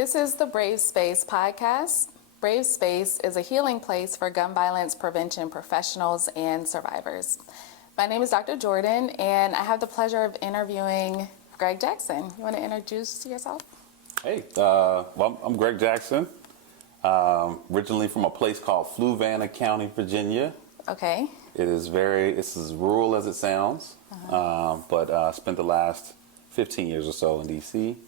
This is the Brave Space podcast. Brave Space is a healing place for gun violence prevention professionals and survivors. My name is Dr. Jordan, and I have the pleasure of interviewing Greg Jackson. You want to introduce yourself? Hey, I'm Greg Jackson, originally from a place called Fluvanna County, Virginia. Okay. It's as rural as it sounds, but spent the last 15 years or so in D.C.,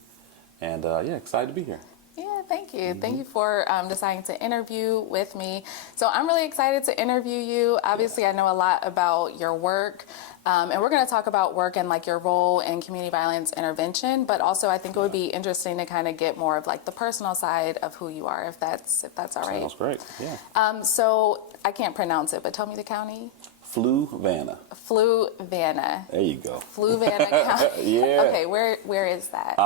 and excited to be here. Yeah, thank you. Thank you for deciding to interview with me. So I'm really excited to interview you. Obviously, I know a lot about your work, and we're going to talk about work and like your role in community violence intervention. But also, I think it would be interesting to kind of get more of like the personal side of who you are, if that's all right. Sounds great. Yeah. So I can't pronounce it, but tell me the county. Fluvanna. Fluvanna. There you go. Fluvanna County. Yeah. Okay, where is that?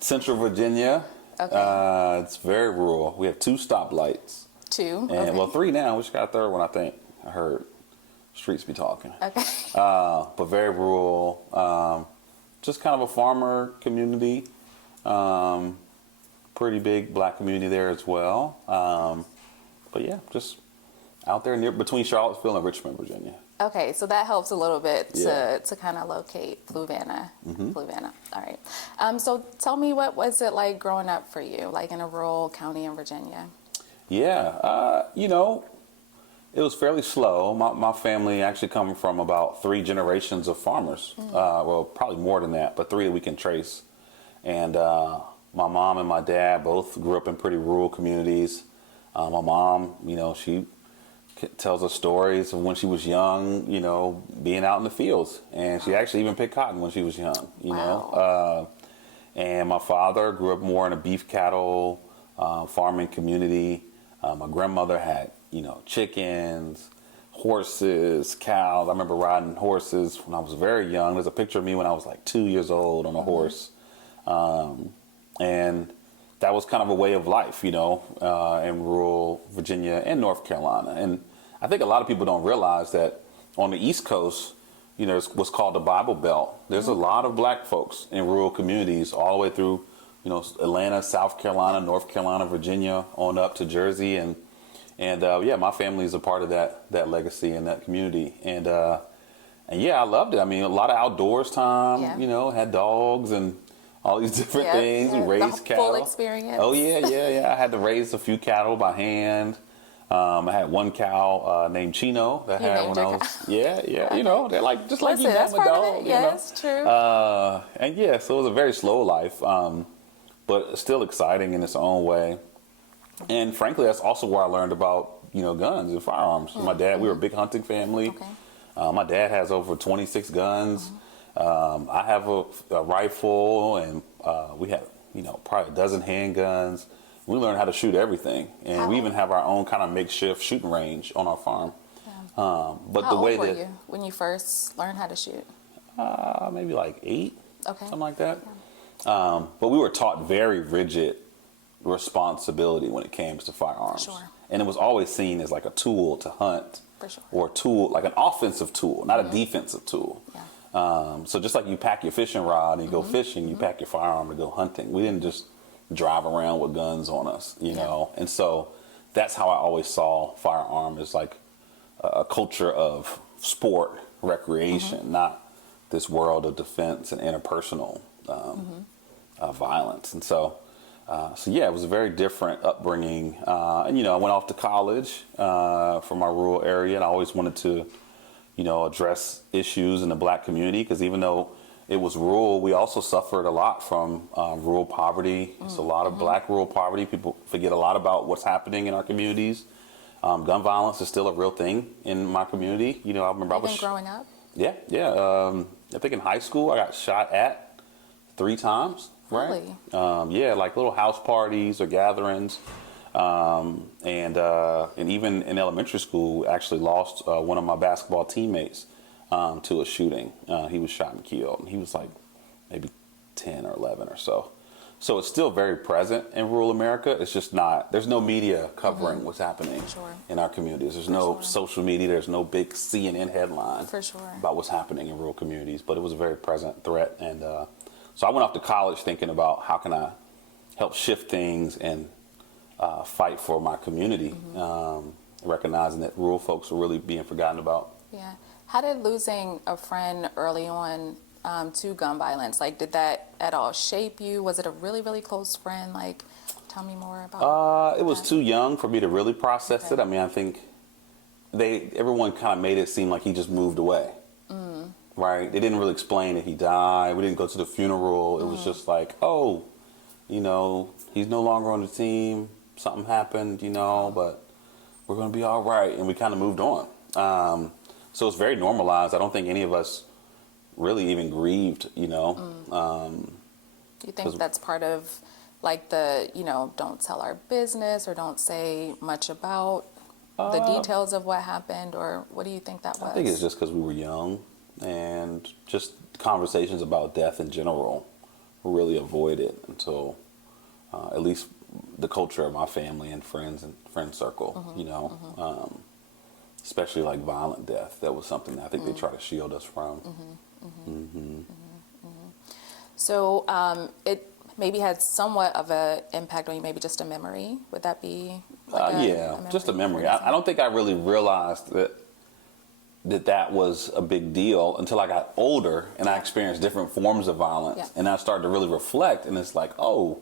Central Virginia. Okay. It's very rural. We have 2 stoplights. 2? And, okay. well, 3 now. We just got a 3rd one, I think. I heard streets be talking. Okay. But very rural. Just kind of a farmer community. Pretty big black community there as well. But yeah, just out there between Charlottesville and Richmond, Virginia. Okay, so that helps a little bit Yeah. to kind of locate Fluvanna. Fluvanna. All right. So tell me, what was it like growing up for you, like in a rural county in Virginia? Yeah, it was fairly slow. My family actually come from about 3 generations of farmers. Well, probably more than that, but 3 that we can trace. And my mom and my dad both grew up in pretty rural communities. My mom, she tells us stories of when she was young, being out in the fields. And she actually even picked cotton when she was young, Wow. And my father grew up more in a beef cattle farming community. My grandmother had, chickens, horses, cows. I remember riding horses when I was very young. There's a picture of me when I was like 2 years old on a horse. And that was kind of a way of life, in rural Virginia and North Carolina. And I think a lot of people don't realize that on the East Coast, it's what's called the Bible Belt. There's a lot of black folks in rural communities all the way through, Atlanta, South Carolina, North Carolina, Virginia, on up to Jersey. And my family is a part of that legacy and that community. And yeah, I loved it. I mean, a lot of outdoors time, had dogs and all these different things. We raised cattle. Full experience. Oh, yeah. I had to raise a few cattle by hand. I had 1 cow named Chino that I had when I was. Yeah. Okay. They're like just like Listen, you name that's a part dog. of it. Yes, true. And yeah, so it was a very slow life, but still exciting in its own way. And frankly, that's also where I learned about guns and firearms. My dad, we were a big hunting family. Okay. My dad has over 26 guns. I have a rifle, and we have probably a dozen handguns. We learned how to shoot everything, and we even have our own kind of makeshift shooting range on our farm. Yeah. But how the way old were that you when you first learned how to shoot? maybe like 8, Okay. something like that. But we were taught very rigid responsibility when it came to firearms. Sure. And it was always seen as like a tool to hunt, For sure. or a tool, like an offensive tool, not a defensive tool. Yeah. So just like you pack your fishing rod and you go fishing, you pack your firearm to go hunting. We didn't just drive around with guns on us, know. And so that's how I always saw firearm as like a culture of sport, recreation, not this world of defense and interpersonal violence. And so yeah, it was a very different upbringing. And I went off to college from my rural area, and I always wanted to address issues in the black community, because even though it was rural, we also suffered a lot from rural poverty. It's a lot of black rural poverty. People forget a lot about what's happening in our communities. Gun violence is still a real thing in my community. I remember Even growing up? Yeah. I think in high school I got shot at 3 times. Right? Really? Like little house parties or gatherings. And even in elementary school, actually lost one of my basketball teammates to a shooting. He was shot and killed, and he was like maybe 10 or 11 or so. So it's still very present in rural America. It's just not, there's no media covering what's happening in our communities. There's no social media. There's no big CNN headline about what's happening in rural communities. But it was a very present threat. And so I went off to college thinking about how can I help shift things and fight for my community, recognizing that rural folks are really being forgotten about. Yeah. How did losing a friend early on to gun violence, like, did that at all shape you? Was it a really, really close friend? Like, tell me more about It was that. too young for me to really process it. I mean, I think everyone kind of made it seem like he just moved away. Right? They didn't really explain that he died. We didn't go to the funeral. It was just like, oh, you know, he's no longer on the team. Something happened, you know, but we're going to be all right. And we kind of moved on. So it's very normalized. I don't think any of us really even grieved, you know. Do you think that's part of, like, the, you know, don't tell our business or don't say much about the details of what happened, or what do you think that was? I think it's just because we were young, and just conversations about death in general were really avoided until at least the culture of my family and friend circle, you know, especially like violent death. That was something that I think they try to shield us from. So it maybe had somewhat of an impact on you, maybe just a memory. Would that be like yeah, just a memory. I don't think I really realized that was a big deal until I got older and I experienced different forms of violence. Yeah. And I started to really reflect, and it's like, oh,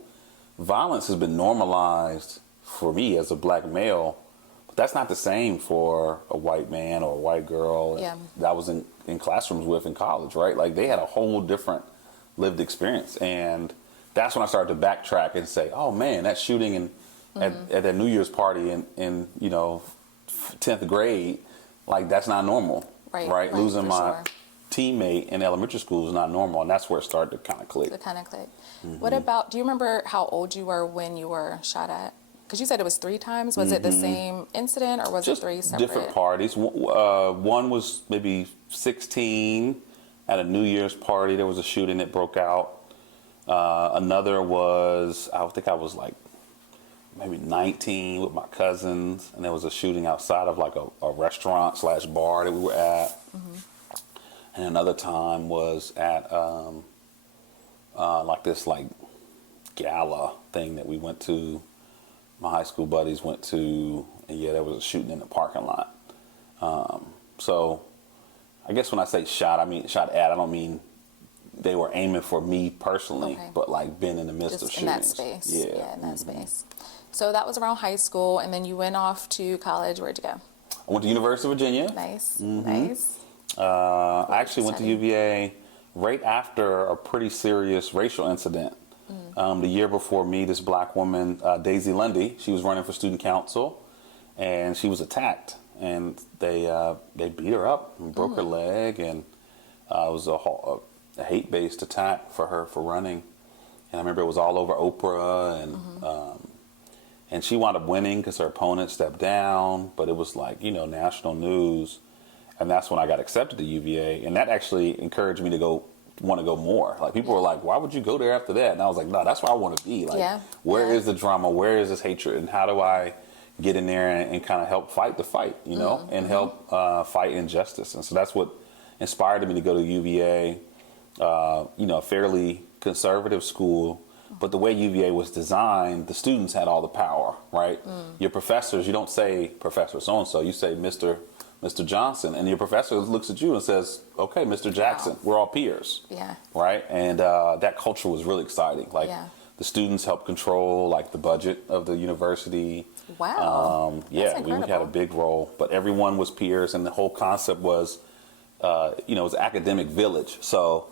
violence has been normalized for me as a black male. But that's not the same for a white man or a white girl that I was in classrooms with in college, right? Like, they had a whole different lived experience. And that's when I started to backtrack and say, oh man, that shooting at that New Year's party in you know, 10th grade, like, that's not normal, right? Losing my teammate in elementary school is not normal, and that's where it started to kind of click. What about, do you remember how old you were when you were shot at? Because you said it was 3 times. Was it the same incident, or was Just it 3 separate? different parties. One was maybe 16 at a New Year's party. There was a shooting that broke out. Another was, I think I was like maybe 19 with my cousins, and there was a shooting outside of like a restaurant / bar that we were at. And another time was at like this like gala thing that we went to. My high school buddies went to, and yeah, there was a shooting in the parking lot. So I guess when I say shot, I mean shot at. I don't mean they were aiming for me personally, but like being in the midst of shootings. In that space. Yeah, in that space. So that was around high school, and then you went off to college. Where'd you go? I went to University of Virginia. Nice. Nice. I actually went to UVA right after a pretty serious racial incident. The year before me, this black woman, Daisy Lundy, she was running for student council, and she was attacked, and they beat her up and broke her leg, and it was a hate-based attack for her for running. And I remember it was all over Oprah, and she wound up winning because her opponent stepped down, but it was like, you know, national news. And that's when I got accepted to UVA, and that actually encouraged me to want to go more. Like, people were like, why would you go there after that? And I was like, no, that's where I want to be. Like, where is the drama? Where is this hatred? And how do I get in there and kind of help fight the fight, you know, and help fight injustice? And so that's what inspired me to go to UVA, you know, a fairly conservative school. But the way UVA was designed, the students had all the power, right? Your professors, you don't say Professor so-and-so, you say Mr. Johnson, and your professor looks at you and says, okay, Mr. Jackson, we're all peers. Yeah. Right? And that culture was really exciting. Like, the students helped control, like, the budget of the university. Wow. Yeah, we had a big role, but everyone was peers, and the whole concept was, you know, it was academic village. So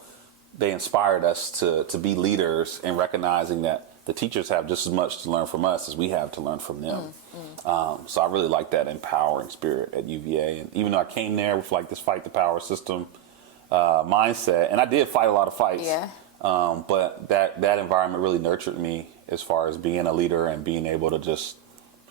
they inspired us to be leaders in recognizing that the teachers have just as much to learn from us as we have to learn from them. So I really like that empowering spirit at UVA. And even though I came there with like this fight the power system mindset, and I did fight a lot of fights, but that environment really nurtured me as far as being a leader and being able to just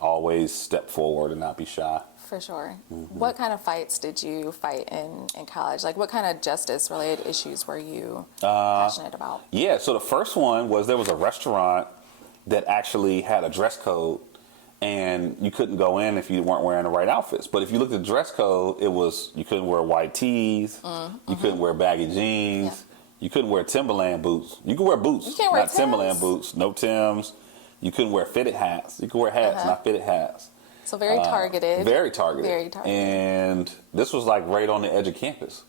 always step forward and not be shy. For sure. What kind of fights did you fight in college? Like, what kind of justice-related issues were you passionate about? Yeah, so the first one was there was a restaurant that actually had a dress code, and you couldn't go in if you weren't wearing the right outfits. But if you looked at the dress code, it was you couldn't wear white tees, you couldn't wear baggy jeans, you couldn't wear Timberland boots. You could wear boots, you can't wear not Timberland boots, no Tims. You couldn't wear fitted hats. You could wear hats, not fitted hats. So very targeted. Very targeted. Very targeted. And this was like right on the edge of campus.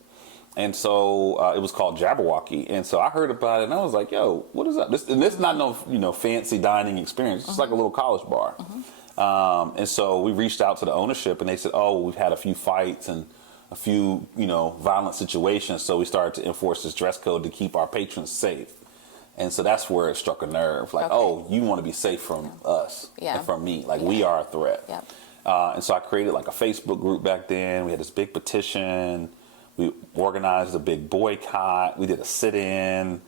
And so it was called Jabberwocky. And so I heard about it and I was like, yo, what is that? This is not no fancy dining experience. It's like a little college bar. And so we reached out to the ownership and they said, oh, we've had a few fights and a few, violent situations. So we started to enforce this dress code to keep our patrons safe. And so that's where it struck a nerve. Like, oh, you want to be safe from us and from me. Like, we are a threat. Yep. And so I created like a Facebook group back then. We had this big petition. We organized a big boycott. We did a sit-in.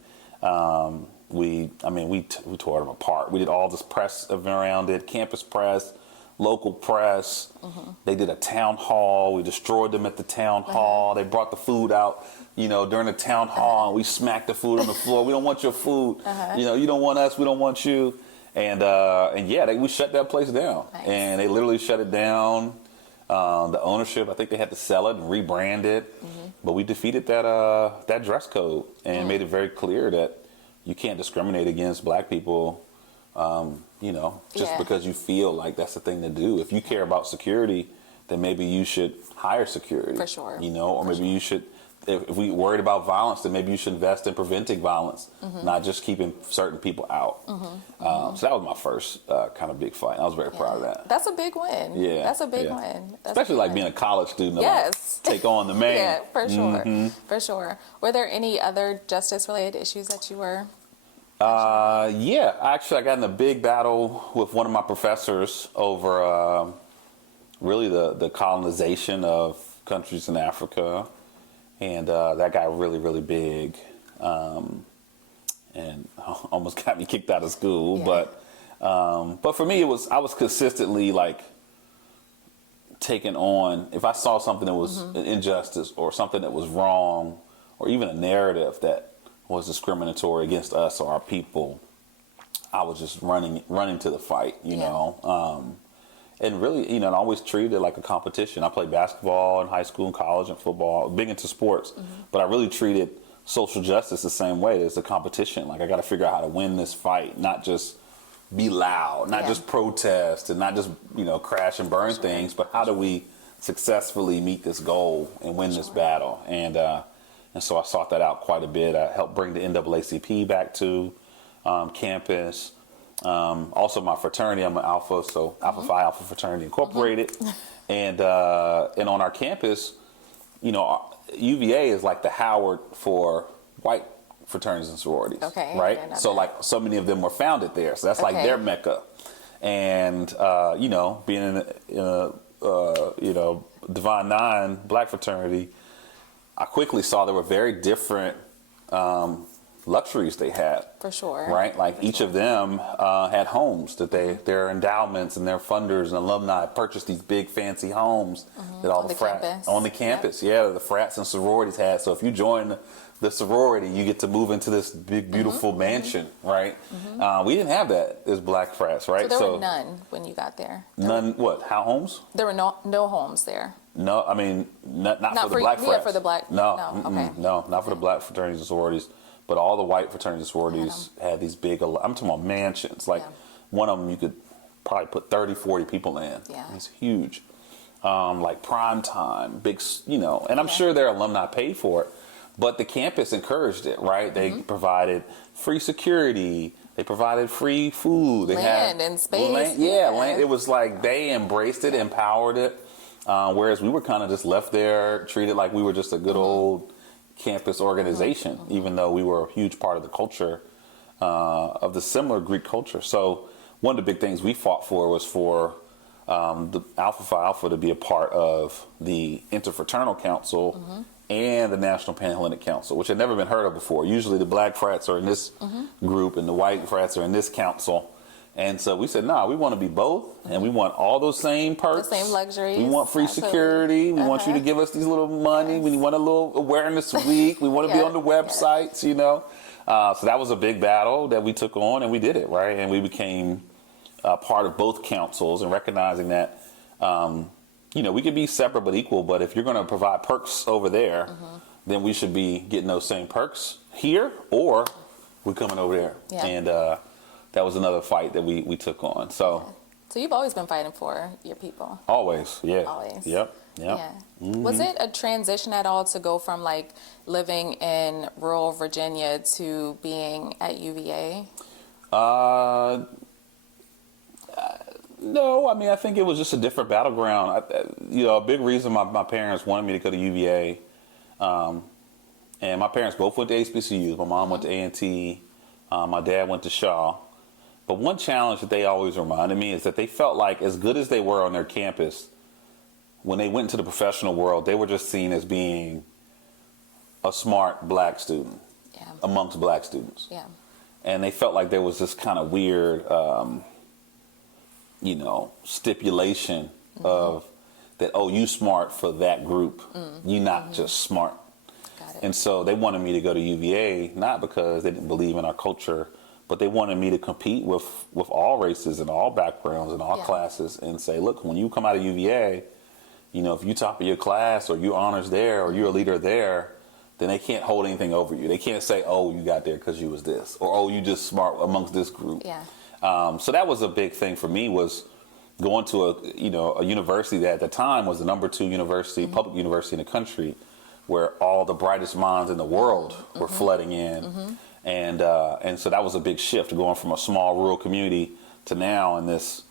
We tore them apart. We did all this press around it, campus press, local press. They did a town hall. We destroyed them at the town hall. They brought the food out, during the town hall. And we smacked the food on the floor. We don't want your food. You don't want us. We don't want you. And we shut that place down. Nice. And they literally shut it down. The ownership, I think they had to sell it and rebrand it. But we defeated that dress code and made it very clear that you can't discriminate against black people, just because you feel like that's the thing to do. If you care about security, then maybe you should hire security. For sure. Or maybe you should, if we worried about violence, then maybe you should invest in preventing violence, not just keeping certain people out. So that was my first kind of big fight. I was very proud of that. That's a big win. Yeah. That's a big win. Especially like being a college student. Yes. Take on the man. Yeah, for sure. For sure. Were there any other justice-related issues that you were? Actually, I got in a big battle with one of my professors over really the colonization of countries in Africa. And that got really, really big, and almost got me kicked out of school. Yeah. But for me, I was consistently like taking on. If I saw something that was an injustice or something that was wrong, or even a narrative that was discriminatory against us or our people, I was just running to the fight. And really, I always treated it like a competition. I played basketball in high school and college and football, big into sports, but I really treated social justice the same way. It's a competition. Like, I got to figure out how to win this fight, not just be loud, not just protest and not just, crash and burn things, but how do we successfully meet this goal and win this battle? And so I sought that out quite a bit. I helped bring the NAACP back to campus. Also my fraternity, I'm an Alpha, so Alpha Phi Alpha Fraternity Incorporated. And on our campus, UVA is like the Howard for white fraternities and sororities. Okay. Right? So like so many of them were founded there. So that's like their mecca. And, being in a Divine Nine black fraternity, I quickly saw there were very different luxuries they had. For sure. Right? Like each of them had homes that their endowments and their funders and alumni purchased these big fancy homes that all On the the frats campus. on the campus. Yeah, the frats and sororities had. So if you join the sorority, you get to move into this big, beautiful mansion, right? We didn't have that as black frats, right? So there were none when you got there? None, what, how homes? There were no homes there? No, I mean, not for the black frats. Yeah, for the black. No, okay. no, not for the black fraternities and sororities. But all the white fraternities and sororities had these big, I'm talking about mansions. Like one of them you could probably put 30, 40 people in. Yeah. It's huge. Like prime time, big, and I'm sure their alumni paid for it. But the campus encouraged it, right? They provided free security. They provided free food. They Land and space. Land. It was like they embraced it, empowered it. Whereas we were kind of just left there, treated like we were just a good old campus organization, even though we were a huge part of the culture, of the similar Greek culture. So one of the big things we fought for was for the Alpha Phi Alpha to be a part of the Interfraternal Council and the National Panhellenic Council, which had never been heard of before. Usually the black frats are in this group and the white frats are in this council. And so we said, we want to be both, and we want all those same perks. The same luxuries. We want free security. We want you to give us these little money. We want a little awareness week. We want to be on the websites, So that was a big battle that we took on, and we did it, right? And we became part of both councils and recognizing that, we could be separate but equal, but if you're going to provide perks over there, then we should be getting those same perks here, or we're coming over there. Yeah. And that was another fight that we took on. So you've always been fighting for your people. always, yeah. Always. Yep. Yeah. Was it a transition at all to go from like living in rural Virginia to being at UVA? No, I mean, I think it was just a different battleground. A big reason my parents wanted me to go to UVA, and my parents both went to HBCUs. My mom went to A&T, my dad went to Shaw. But one challenge that they always reminded me is that they felt like as good as they were on their campus, when they went into the professional world, they were just seen as being a smart black student amongst black students. Yeah. And they felt like there was this kind of weird, stipulation of that, oh, you smart for that group. You're not just smart. Got it. And so they wanted me to go to UVA, not because they didn't believe in our culture, but they wanted me to compete with all races and all backgrounds and all classes and say, look, when you come out of UVA, if you top of your class or you honors there or you're a leader there, then they can't hold anything over you. They can't say, oh, you got there because you was this, or oh, you just smart amongst this group. Yeah. So that was a big thing for me, was going to a university that at the time was the number 2 university, public university in the country, where all the brightest minds in the world were flooding in. And so that was a big shift, going from a small rural community to now in this,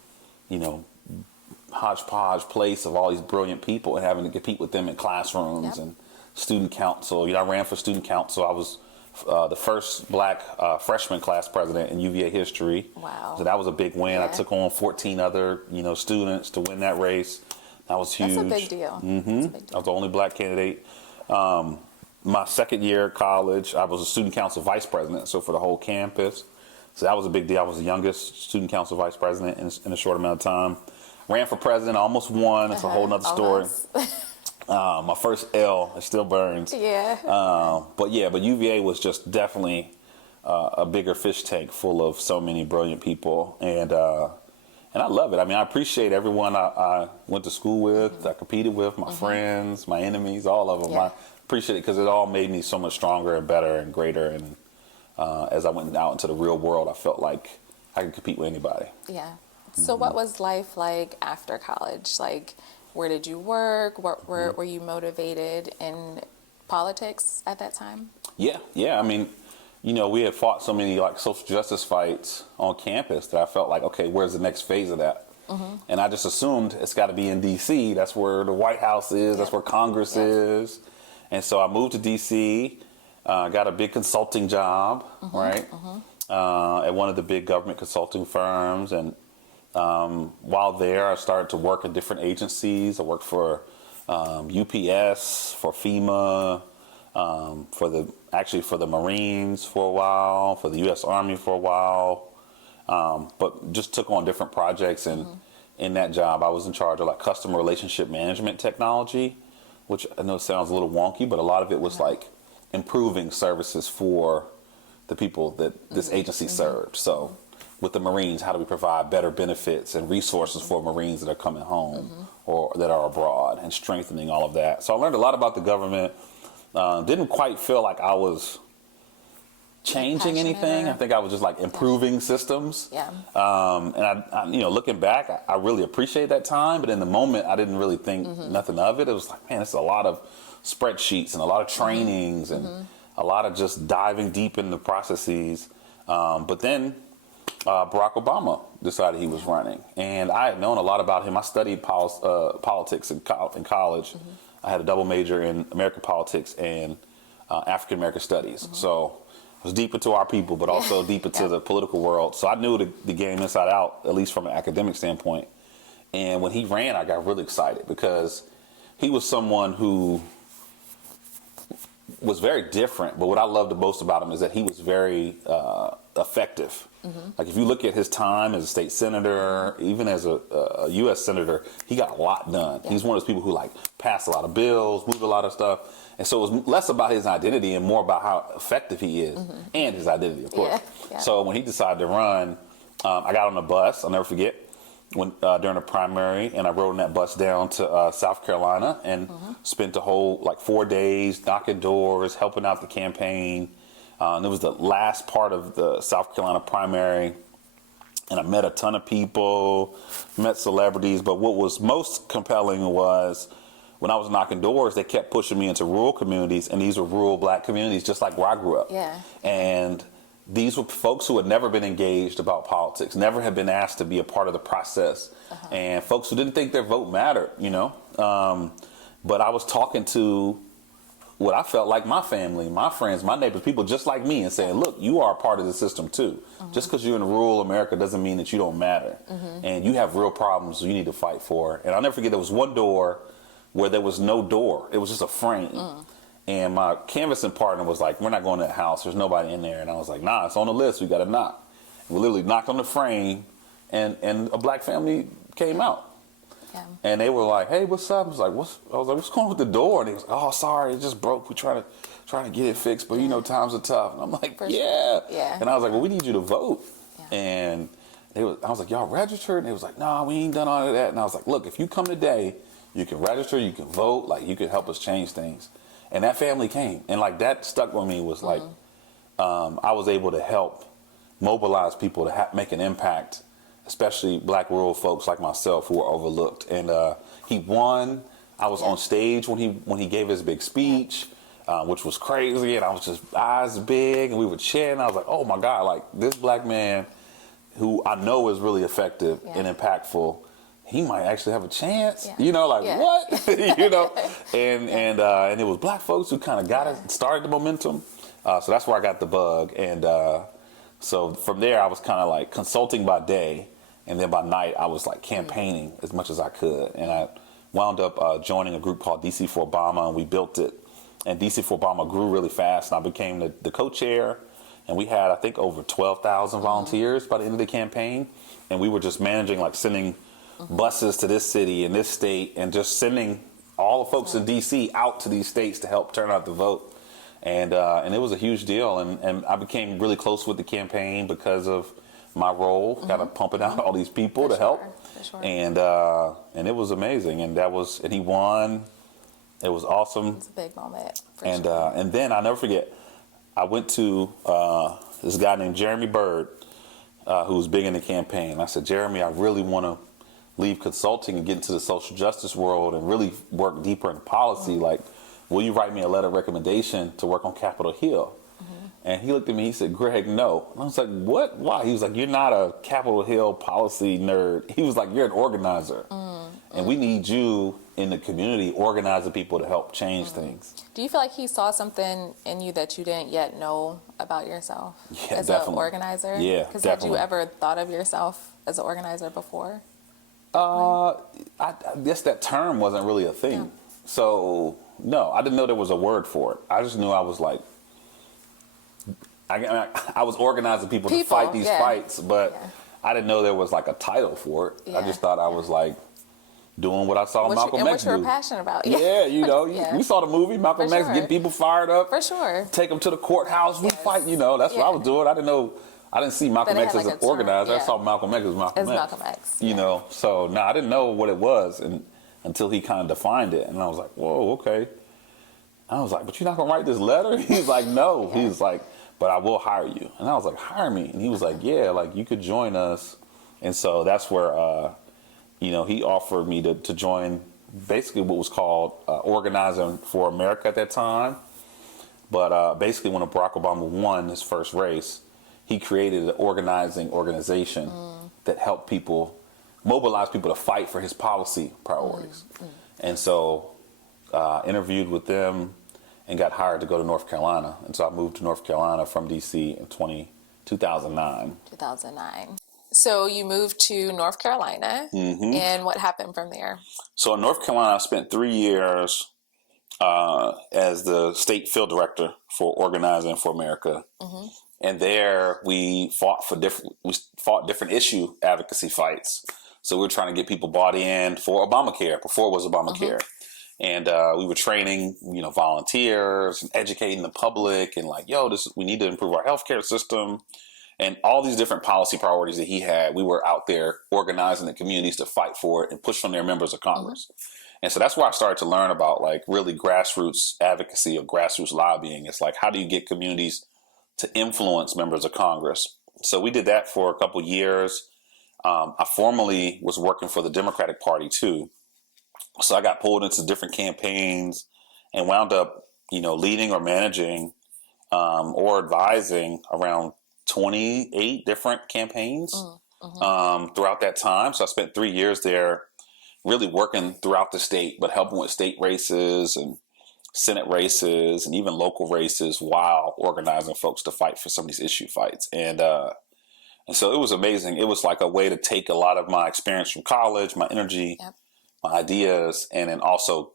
hodgepodge place of all these brilliant people and having to compete with them in classrooms and student council. I ran for student council. I was the first black freshman class president in UVA history. Wow. So that was a big win. Yeah. I took on 14 other, students to win that race. That was huge. That's a big deal. I was the only black candidate. My second year of college, I was a student council vice president, so for the whole campus. So that was a big deal. I was the youngest student council vice president in a short amount of time. Ran for president, almost won. It's a whole nother story. My first L, it still burns. Yeah. But UVA was just definitely a bigger fish tank full of so many brilliant people. And I love it. I mean, I appreciate everyone I went to school with, I competed with, my friends, my enemies, all of them. Yeah. I appreciate it because it all made me so much stronger and better and greater. And as I went out into the real world, I felt like I could compete with anybody. Yeah. So what was life like after college? Like, where did you work? Were you motivated in politics at that time? Yeah. I mean, we had fought so many social justice fights on campus that I felt like, okay, where's the next phase of that? And I just assumed it's got to be in D.C. That's where the White House is. That's where Congress is. And so I moved to D.C., got a big consulting job, right, at one of the big government consulting firms. And while there, I started to work in different agencies. I worked for UPS, for FEMA, for the Marines for a while, for the U.S. Army for a while, but just took on different projects. And in that job, I was in charge of customer relationship management technology, which I know sounds a little wonky, but a lot of it was improving services for the people that this agency served. So with the Marines, how do we provide better benefits and resources for Marines that are coming home or that are abroad, and strengthening all of that. So I learned a lot about the government. Didn't quite feel like I was changing anything. I think I was just improving systems. Yeah. And I looking back, I really appreciate that time. But in the moment, I didn't really think nothing of it. It was like, man, it's a lot of spreadsheets and a lot of trainings and a lot of just diving deep into processes. But then Barack Obama decided he was running, and I had known a lot about him. I studied politics in college. I had a double major in American politics and African American studies. So I was deep into our people, but also deep into the political world. So I knew the game inside out, at least from an academic standpoint. And when he ran, I got really excited because he was someone who was very different. But what I loved the most about him is that he was very effective. Like if you look at his time as a state senator, even as a U.S. senator, he got a lot done. He's one of those people who passed a lot of bills, moved a lot of stuff. And so it was less about his identity and more about how effective he is and his identity, of course. So when he decided to run, I got on a bus, I'll never forget, during a primary, and I rode on that bus down to South Carolina and spent the whole 4 days knocking doors, helping out the campaign. And it was the last part of the South Carolina primary. and I met a ton of people, met celebrities. But what was most compelling was when I was knocking doors, they kept pushing me into rural communities, and these were rural black communities, just like where I grew up. Yeah. And these were folks who had never been engaged about politics, never had been asked to be a part of the process, and folks who didn't think their vote mattered, But I was talking to what I felt like my family, my friends, my neighbors, people just like me, and saying, look, you are a part of the system too. Just because you're in rural America doesn't mean that you don't matter. And you have real problems you need to fight for. And I'll never forget, there was one door where there was no door. It was just a frame. And my canvassing partner was like, we're not going to that house. There's nobody in there. And I was like, nah, it's on the list. We got to knock. And we literally knocked on the frame, and a black family came out. Yeah. And they were like, hey, what's up? I was like, what's going on with the door? And he was like, oh, sorry, it just broke. We're trying to get it fixed, but times are tough. And I'm like, yeah. And I was like, well, we need you to vote. Yeah. And I was like, y'all registered? And they was like, no, we ain't done all of that. And I was like, look, if you come today, you can register, you can vote, like you can help us change things. And that family came. And like that stuck with me was like, I was able to help mobilize people to make an impact, especially black rural folks like myself who were overlooked. And he won. I was on stage when he gave his big speech, which was crazy. And I was just eyes big, and we were cheering. I was like, oh my God, like this black man who I know is really effective and impactful, he might actually have a chance, what, and it was black folks who kind of got it, started the momentum. So that's where I got the bug. And so from there, I was kind of like consulting by day. And then by night, I was like campaigning as much as I could. And I wound up joining a group called DC for Obama, and we built it. And DC for Obama grew really fast, and I became the co-chair. And we had, I think, over 12,000 volunteers by the end of the campaign. And we were just managing, like sending buses to this city and this state, and just sending all the folks in DC out to these states to help turn out the vote. And it was a huge deal. And I became really close with the campaign because of my role, kind of pumping out all these people to help. And it was amazing. And he won. It was awesome. It's a big moment. And then I'll never forget, I went to this guy named Jeremy Bird, who was big in the campaign. I said, Jeremy, I really want to leave consulting and get into the social justice world and really work deeper in policy. Like, will you write me a letter of recommendation to work on Capitol Hill? And he looked at me, he said, Greg, no. And I was like, what? Why? He was like, you're not a Capitol Hill policy nerd. He was like, you're an organizer. And we need you in the community organizing people to help change things. Do you feel like he saw something in you that you didn't yet know about yourself as an organizer? Yeah, because had you ever thought of yourself as an organizer before? I guess that term wasn't really a thing. Yeah. So, no, I didn't know there was a word for it. I just knew I was like, I was organizing people to fight these fights, but I didn't know there was like a title for it. Yeah. I just thought I was like doing what I saw Malcolm X do. What you were passionate about. Yeah, we saw the movie, Malcolm X, getting people fired up. For sure. Take them to the courthouse, we fight, that's what I was doing. I didn't see Malcolm X as an organizer. I saw Malcolm X as Malcolm X. So no, I didn't know what it was until he kind of defined it. And I was like, whoa, okay. I was like, but you're not going to write this letter? He's like, no. He was like, but I will hire you. And I was like, hire me? And he was like, yeah, like you could join us. And so that's where, he offered me to join basically what was called Organizing for America at that time. But basically when Barack Obama won his first race, he created an organization that helped mobilize people to fight for his policy priorities. And so interviewed with them and got hired to go to North Carolina. And so I moved to North Carolina from D.C. in 2009. 2009. So you moved to North Carolina, and what happened from there? So in North Carolina, I spent 3 years as the state field director for Organizing for America. And there we fought different issue advocacy fights. So we were trying to get people bought in for Obamacare before it was Obamacare. And we were training, volunteers and educating the public and like, we need to improve our healthcare system and all these different policy priorities that he had. We were out there organizing the communities to fight for it and push on their members of Congress. And so that's where I started to learn about like really grassroots advocacy or grassroots lobbying. It's like, how do you get communities to influence members of Congress? So we did that for a couple years. I formerly was working for the Democratic Party too. So I got pulled into different campaigns and wound up, leading or managing or advising around 28 different campaigns throughout that time. So I spent 3 years there really working throughout the state, but helping with state races and Senate races and even local races while organizing folks to fight for some of these issue fights. And so it was amazing. It was like a way to take a lot of my experience from college, my energy, my ideas, and then also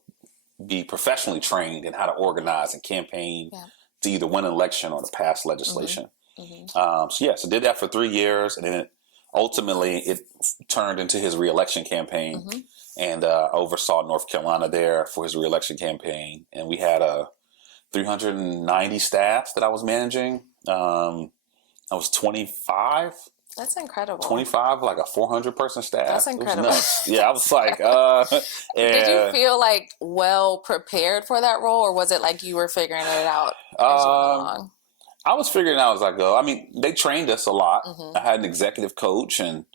be professionally trained in how to organize and campaign to either win an election or to pass legislation. So I did that for 3 years, and then ultimately it turned into his reelection campaign, and I oversaw North Carolina there for his reelection campaign, and we had 390 staff that I was managing. I was 25. That's incredible. 25, like a 400 person staff. That's incredible. It was nuts. Yeah, I was like, Did you feel like well prepared for that role, or was it like you were figuring it out as you went along? I was figuring it out as I go. I mean, they trained us a lot. I had an executive coach, and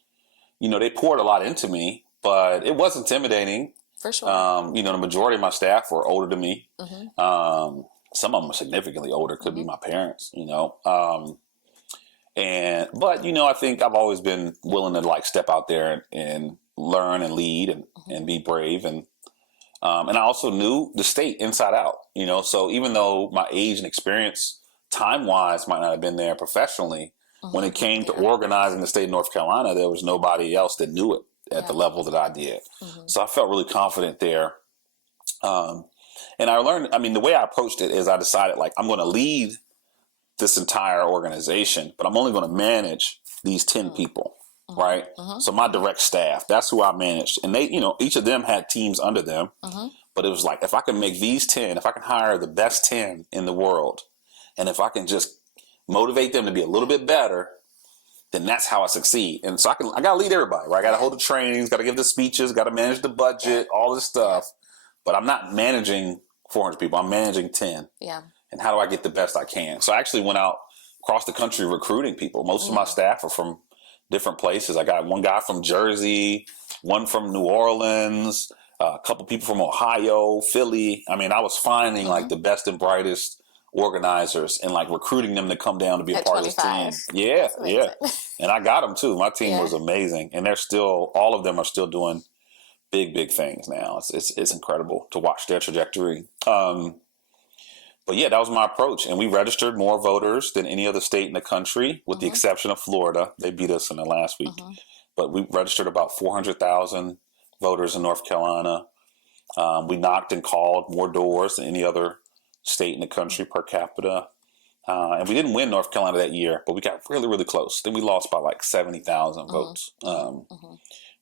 they poured a lot into me, but it was intimidating. For sure. The majority of my staff were older than me. Some of them are significantly older. Could be my parents. But I think I've always been willing to like step out there and learn and lead and be brave, and I also knew the state inside out. So even though my age and experience time wise might not have been there professionally, when it came to organizing the state of North Carolina, there was nobody else that knew it at the level that I did. So I felt really confident there. And I learned, the way I approached it is I decided like I'm going to lead this entire organization, but I'm only going to manage these 10 people, right? So my direct staff, that's who I managed. And they, each of them had teams under them, but it was like, if I can make these 10, if I can hire the best 10 in the world, and if I can just motivate them to be a little bit better, then that's how I succeed. And so I got to lead everybody, right? I got to hold the trainings, got to give the speeches, got to manage the budget, all this stuff. But I'm not managing 400 people. I'm managing 10. Yeah. And how do I get the best I can? So I actually went out across the country recruiting people. Most of my staff are from different places. I got one guy from Jersey, one from New Orleans, a couple people from Ohio, Philly. I was finding like the best and brightest organizers and like recruiting them to come down to be a part of this team. Yeah. And I got them too. My team was amazing. And all of them are still doing big, big things now. It's incredible to watch their trajectory. But yeah, that was my approach. And we registered more voters than any other state in the country, with the exception of Florida. They beat us in the last week. But we registered about 400,000 voters in North Carolina. We knocked and called more doors than any other state in the country per capita. And we didn't win North Carolina that year, but we got really, really close. Then we lost by like 70,000 votes,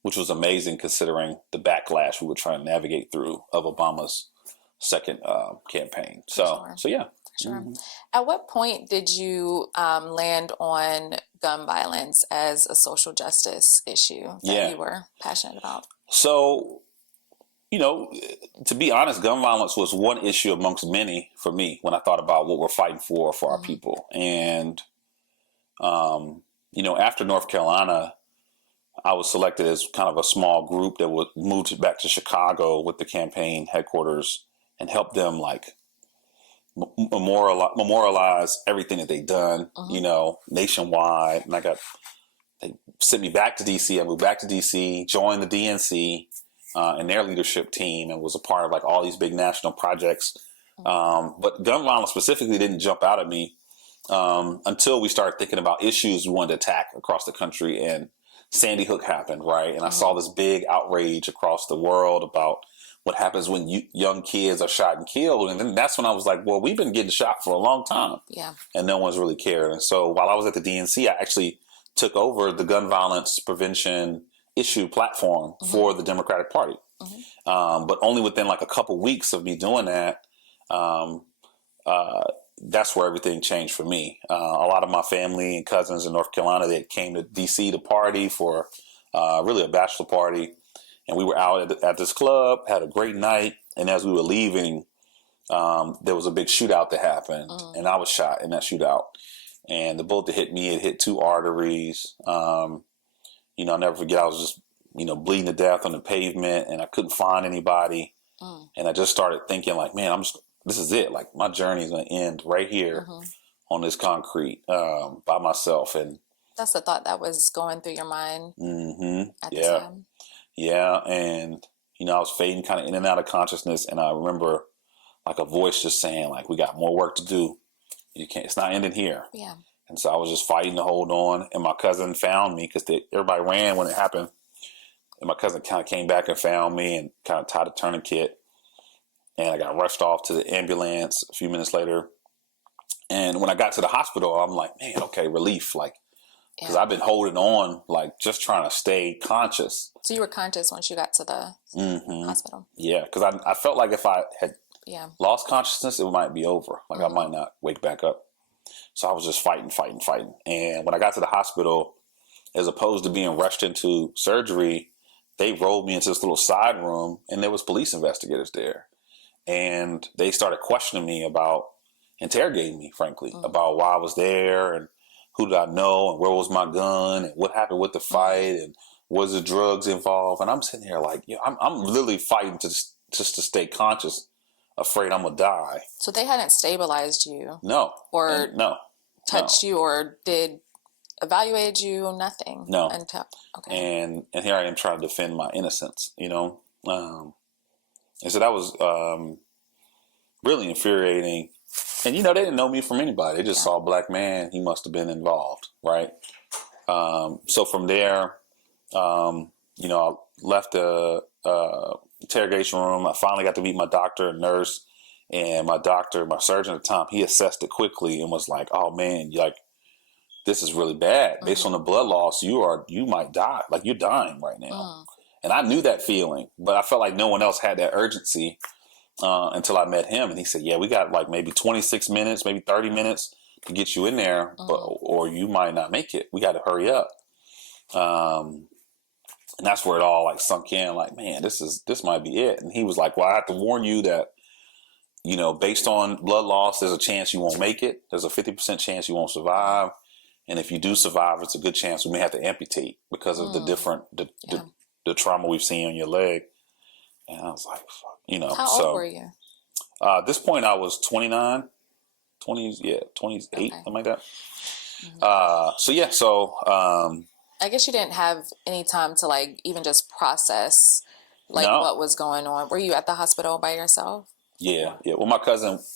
which was amazing considering the backlash we were trying to navigate through of Obama's second campaign. So yeah. Sure. At what point did you land on gun violence as a social justice issue that you were passionate about? So, to be honest, gun violence was one issue amongst many for me when I thought about what we're fighting for our people. And, after North Carolina, I was selected as kind of a small group that would move back to Chicago with the campaign headquarters and help them like memorialize everything that they've done, nationwide. And they sent me back to DC. I moved back to DC, joined the DNC and their leadership team, and was a part of like all these big national projects. But gun violence specifically didn't jump out at me until we started thinking about issues we wanted to attack across the country. And Sandy Hook happened, right? And I saw this big outrage across the world about what happens when young kids are shot and killed. And then that's when I was like, well, we've been getting shot for a long time. Yeah. And no one's really cared. And so while I was at the DNC, I actually took over the gun violence prevention issue platform for the Democratic Party. But only within like a couple weeks of me doing that, that's where everything changed for me. A lot of my family and cousins in North Carolina that came to DC to party for really a bachelor party. And we were out at this club, had a great night. And as we were leaving, there was a big shootout that happened. And I was shot in that shootout. And the bullet that hit me, it hit two arteries. I'll never forget. I was just, bleeding to death on the pavement, and I couldn't find anybody. And I just started thinking, like, man, this is it. Like, my journey is going to end right here on this concrete by myself. And that's the thought that was going through your mind at the time. Yeah. And, I was fading kind of in and out of consciousness. And I remember like a voice just saying, like, we got more work to do. It's not ending here. Yeah. And so I was just fighting to hold on. And my cousin found me because everybody ran when it happened. And my cousin kind of came back and found me and kind of tied a tourniquet. And I got rushed off to the ambulance a few minutes later. And when I got to the hospital, I'm like, man, okay, relief. Like, because I've been holding on, like, just trying to stay conscious. So you were conscious once you got to the hospital? Yeah, because I felt like if I had lost consciousness, it might be over. Like, I might not wake back up. So I was just fighting. And when I got to the hospital, as opposed to being rushed into surgery, they rolled me into this little side room, and there was police investigators there. And they started questioning me interrogating me, frankly, about why I was there and who did I know and where was my gun and what happened with the fight and was the drugs involved. And I'm sitting here like, I'm literally fighting just to stay conscious, afraid I'm gonna die. So they hadn't stabilized you? No. Or no. touched you or did evaluate you? Nothing? No. Okay. And here I am trying to defend my innocence, And so that was really infuriating. And, they didn't know me from anybody. They just saw a black man. He must have been involved, right? So from there, I left the interrogation room. I finally got to meet my doctor and nurse. And my surgeon at the time, he assessed it quickly and was like, oh, man, this is really bad. Based on the blood loss, you might die. Like, you're dying right now. And I knew that feeling, but I felt like no one else had that urgency until I met him. And he said, yeah, we got like maybe 26 minutes, maybe 30 minutes to get you in there, or you might not make it. We got to hurry up. And that's where it all like sunk in, like, man, this might be it. And he was like, well, I have to warn you that, based on blood loss, there's a chance you won't make it. There's a 50% chance you won't survive. And if you do survive, it's a good chance we may have to amputate because of the trauma we've seen on your leg. And I was like, fuck, How old were you? At this point, I was 29, 28, something like that. I guess you didn't have any time to like even just process what was going on. Were you at the hospital by yourself? Yeah. Well,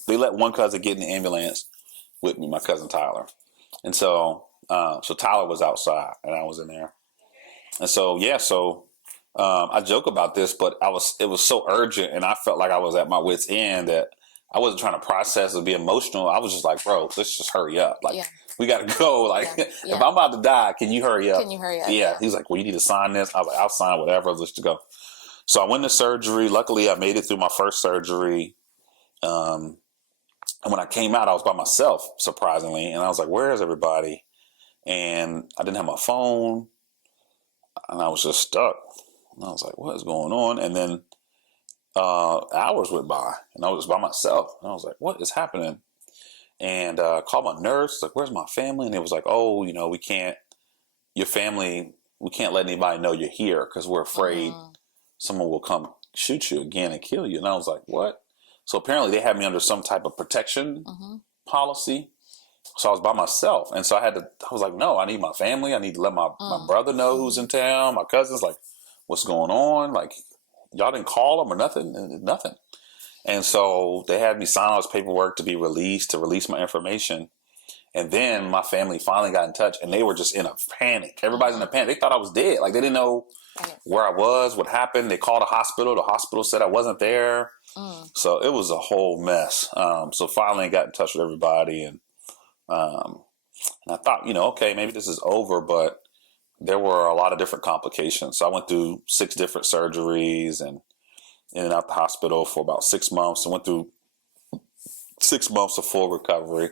they let one cousin get in the ambulance with me, my cousin Tyler. And so Tyler was outside and I was in there. And so, I joke about this, but it was so urgent and I felt like I was at my wit's end that I wasn't trying to process or be emotional. I was just like, bro, let's just hurry up. Like, we got to go. Like, if I'm about to die, can you hurry up? Yeah. He's like, well, you need to sign this. I was like, I'll sign whatever. Let's just go. So I went to surgery. Luckily, I made it through my first surgery. And when I came out, I was by myself, surprisingly. And I was like, where is everybody? And I didn't have my phone. And I was just stuck. And I was like, what is going on? And then hours went by and I was by myself. And I was like, what is happening? And called my nurse, like, where's my family? And it was like, oh, we can't let anybody know you're here because we're afraid someone will come shoot you again and kill you. And I was like, what? So apparently they had me under some type of protection policy. So I was by myself. And so I was like, no, I need my family. I need to let my brother know who's in town. My cousins, like, what's going on? Like, y'all didn't call them or nothing. And so they had me sign all this paperwork to release my information. And then my family finally got in touch and they were just in a panic. Everybody's in a panic. They thought I was dead. Like, they didn't know where I was, what happened. They called a hospital. The hospital said I wasn't there. So it was a whole mess. So finally I got in touch with everybody and I thought, okay, maybe this is over, but there were a lot of different complications. So I went through 6 different surgeries and in and out the hospital for about 6 months. I went through 6 months of full recovery.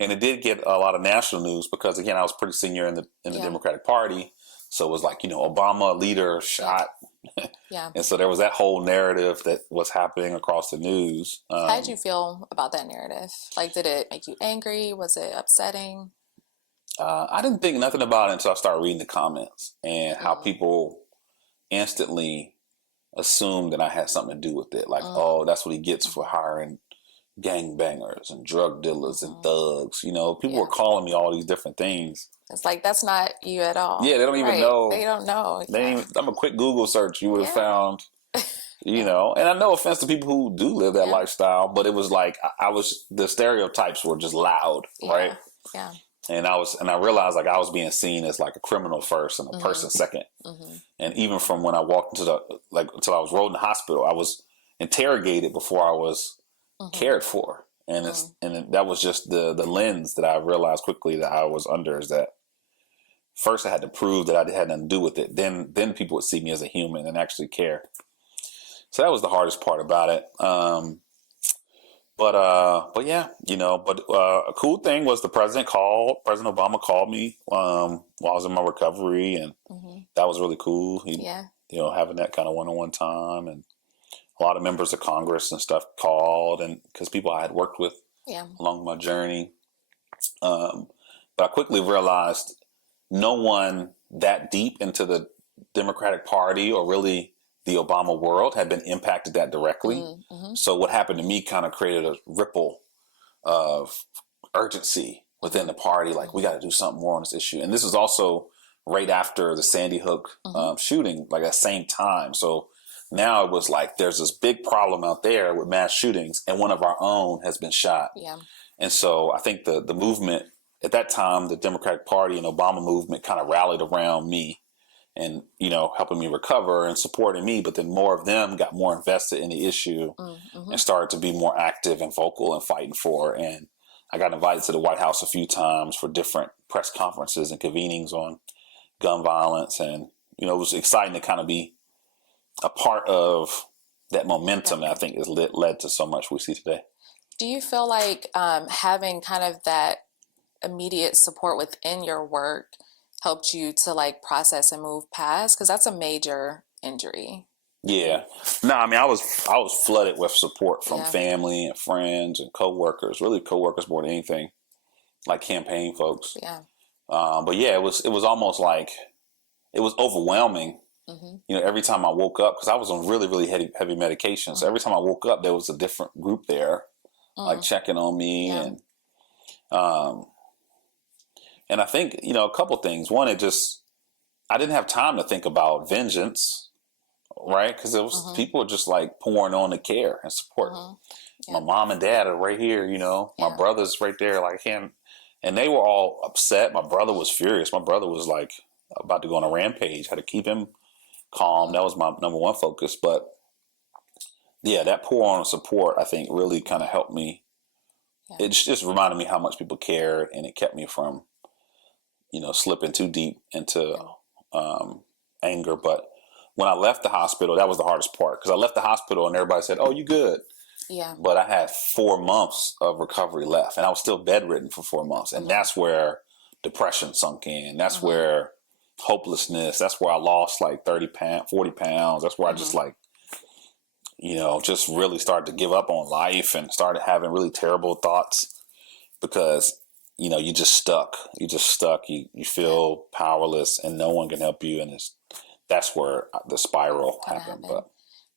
And it did get a lot of national news because, again, I was pretty senior in the Democratic Party. So it was like, Obama, leader, shot. Yeah. And so there was that whole narrative that was happening across the news. How did you feel about that narrative? Like, did it make you angry? Was it upsetting? I didn't think nothing about it until I started reading the comments and how people instantly assumed that I had something to do with it. Like, oh, that's what he gets for hiring gangbangers and drug dealers and thugs. You know, people were calling me all these different things. It's like, that's not you at all. Yeah, they don't even know. They don't know. I'm a quick Google search. You would have found, you know, and I no offense to people who do live that lifestyle, but it was like, the stereotypes were just loud, right? Yeah. And I realized like I was being seen as like a criminal first and a person second. And even from when I walked into until I was rolled in the hospital, I was interrogated before I was cared for. And that was just the lens that I realized quickly that I was under, is that first I had to prove that I had nothing to do with it. Then people would see me as a human and actually care. So that was the hardest part about it. But yeah, you know, a cool thing was President Obama called me while I was in my recovery, and that was really cool. You know, having that kind of one-on-one time, and a lot of members of Congress and stuff called, and because people I had worked with along my journey. But I quickly realized no one that deep into the Democratic Party or really the Obama world had been impacted that directly. So what happened to me kind of created a ripple of urgency within the party. Like, we got to do something more on this issue. And this is also right after the Sandy Hook shooting, like that same time. So now it was like, there's this big problem out there with mass shootings, and one of our own has been shot. And so I think the movement at that time, the Democratic Party and Obama movement kind of rallied around me, and, you know, helping me recover and supporting me. But then more of them got more invested in the issue and started to be more active and vocal and fighting for. And I got invited to the White House a few times for different press conferences and convenings on gun violence. And, you know, it was exciting to kind of be a part of that momentum that I think has led to so much we see today. Do you feel like having kind of that immediate support within your work helped you to like process and move past? Because that's a major injury. Yeah. No, I mean, I was flooded with support from family and friends and coworkers, really coworkers more than anything, like campaign folks. But yeah, it was almost like, it was overwhelming. You know, every time I woke up, because I was on really, really heavy medication. So every time I woke up, there was a different group there, like checking on me. And I think, you know, a couple things. One, I didn't have time to think about vengeance, right? Because it was people were just like pouring on the care and support. My mom and dad are right here, you know. My brother's right there, like him. And they were all upset. My brother was furious. My brother was like about to go on a rampage. Had to keep him calm. That was my number one focus. But yeah, that pour on support, I think, really kind of helped me. It just reminded me how much people cared, and it kept me from, you know, slipping too deep into anger. But when I left the hospital, that was the hardest part, because I left the hospital and everybody said, "Oh, you good?" But I had 4 months of recovery left, and I was still bedridden for 4 months. And that's where depression sunk in. That's where hopelessness, that's where I lost like 40 pounds. That's where I just like, you know, just really started to give up on life and started having really terrible thoughts, because, you know, you just stuck. You feel powerless and no one can help you. And that's where the spiral happened. But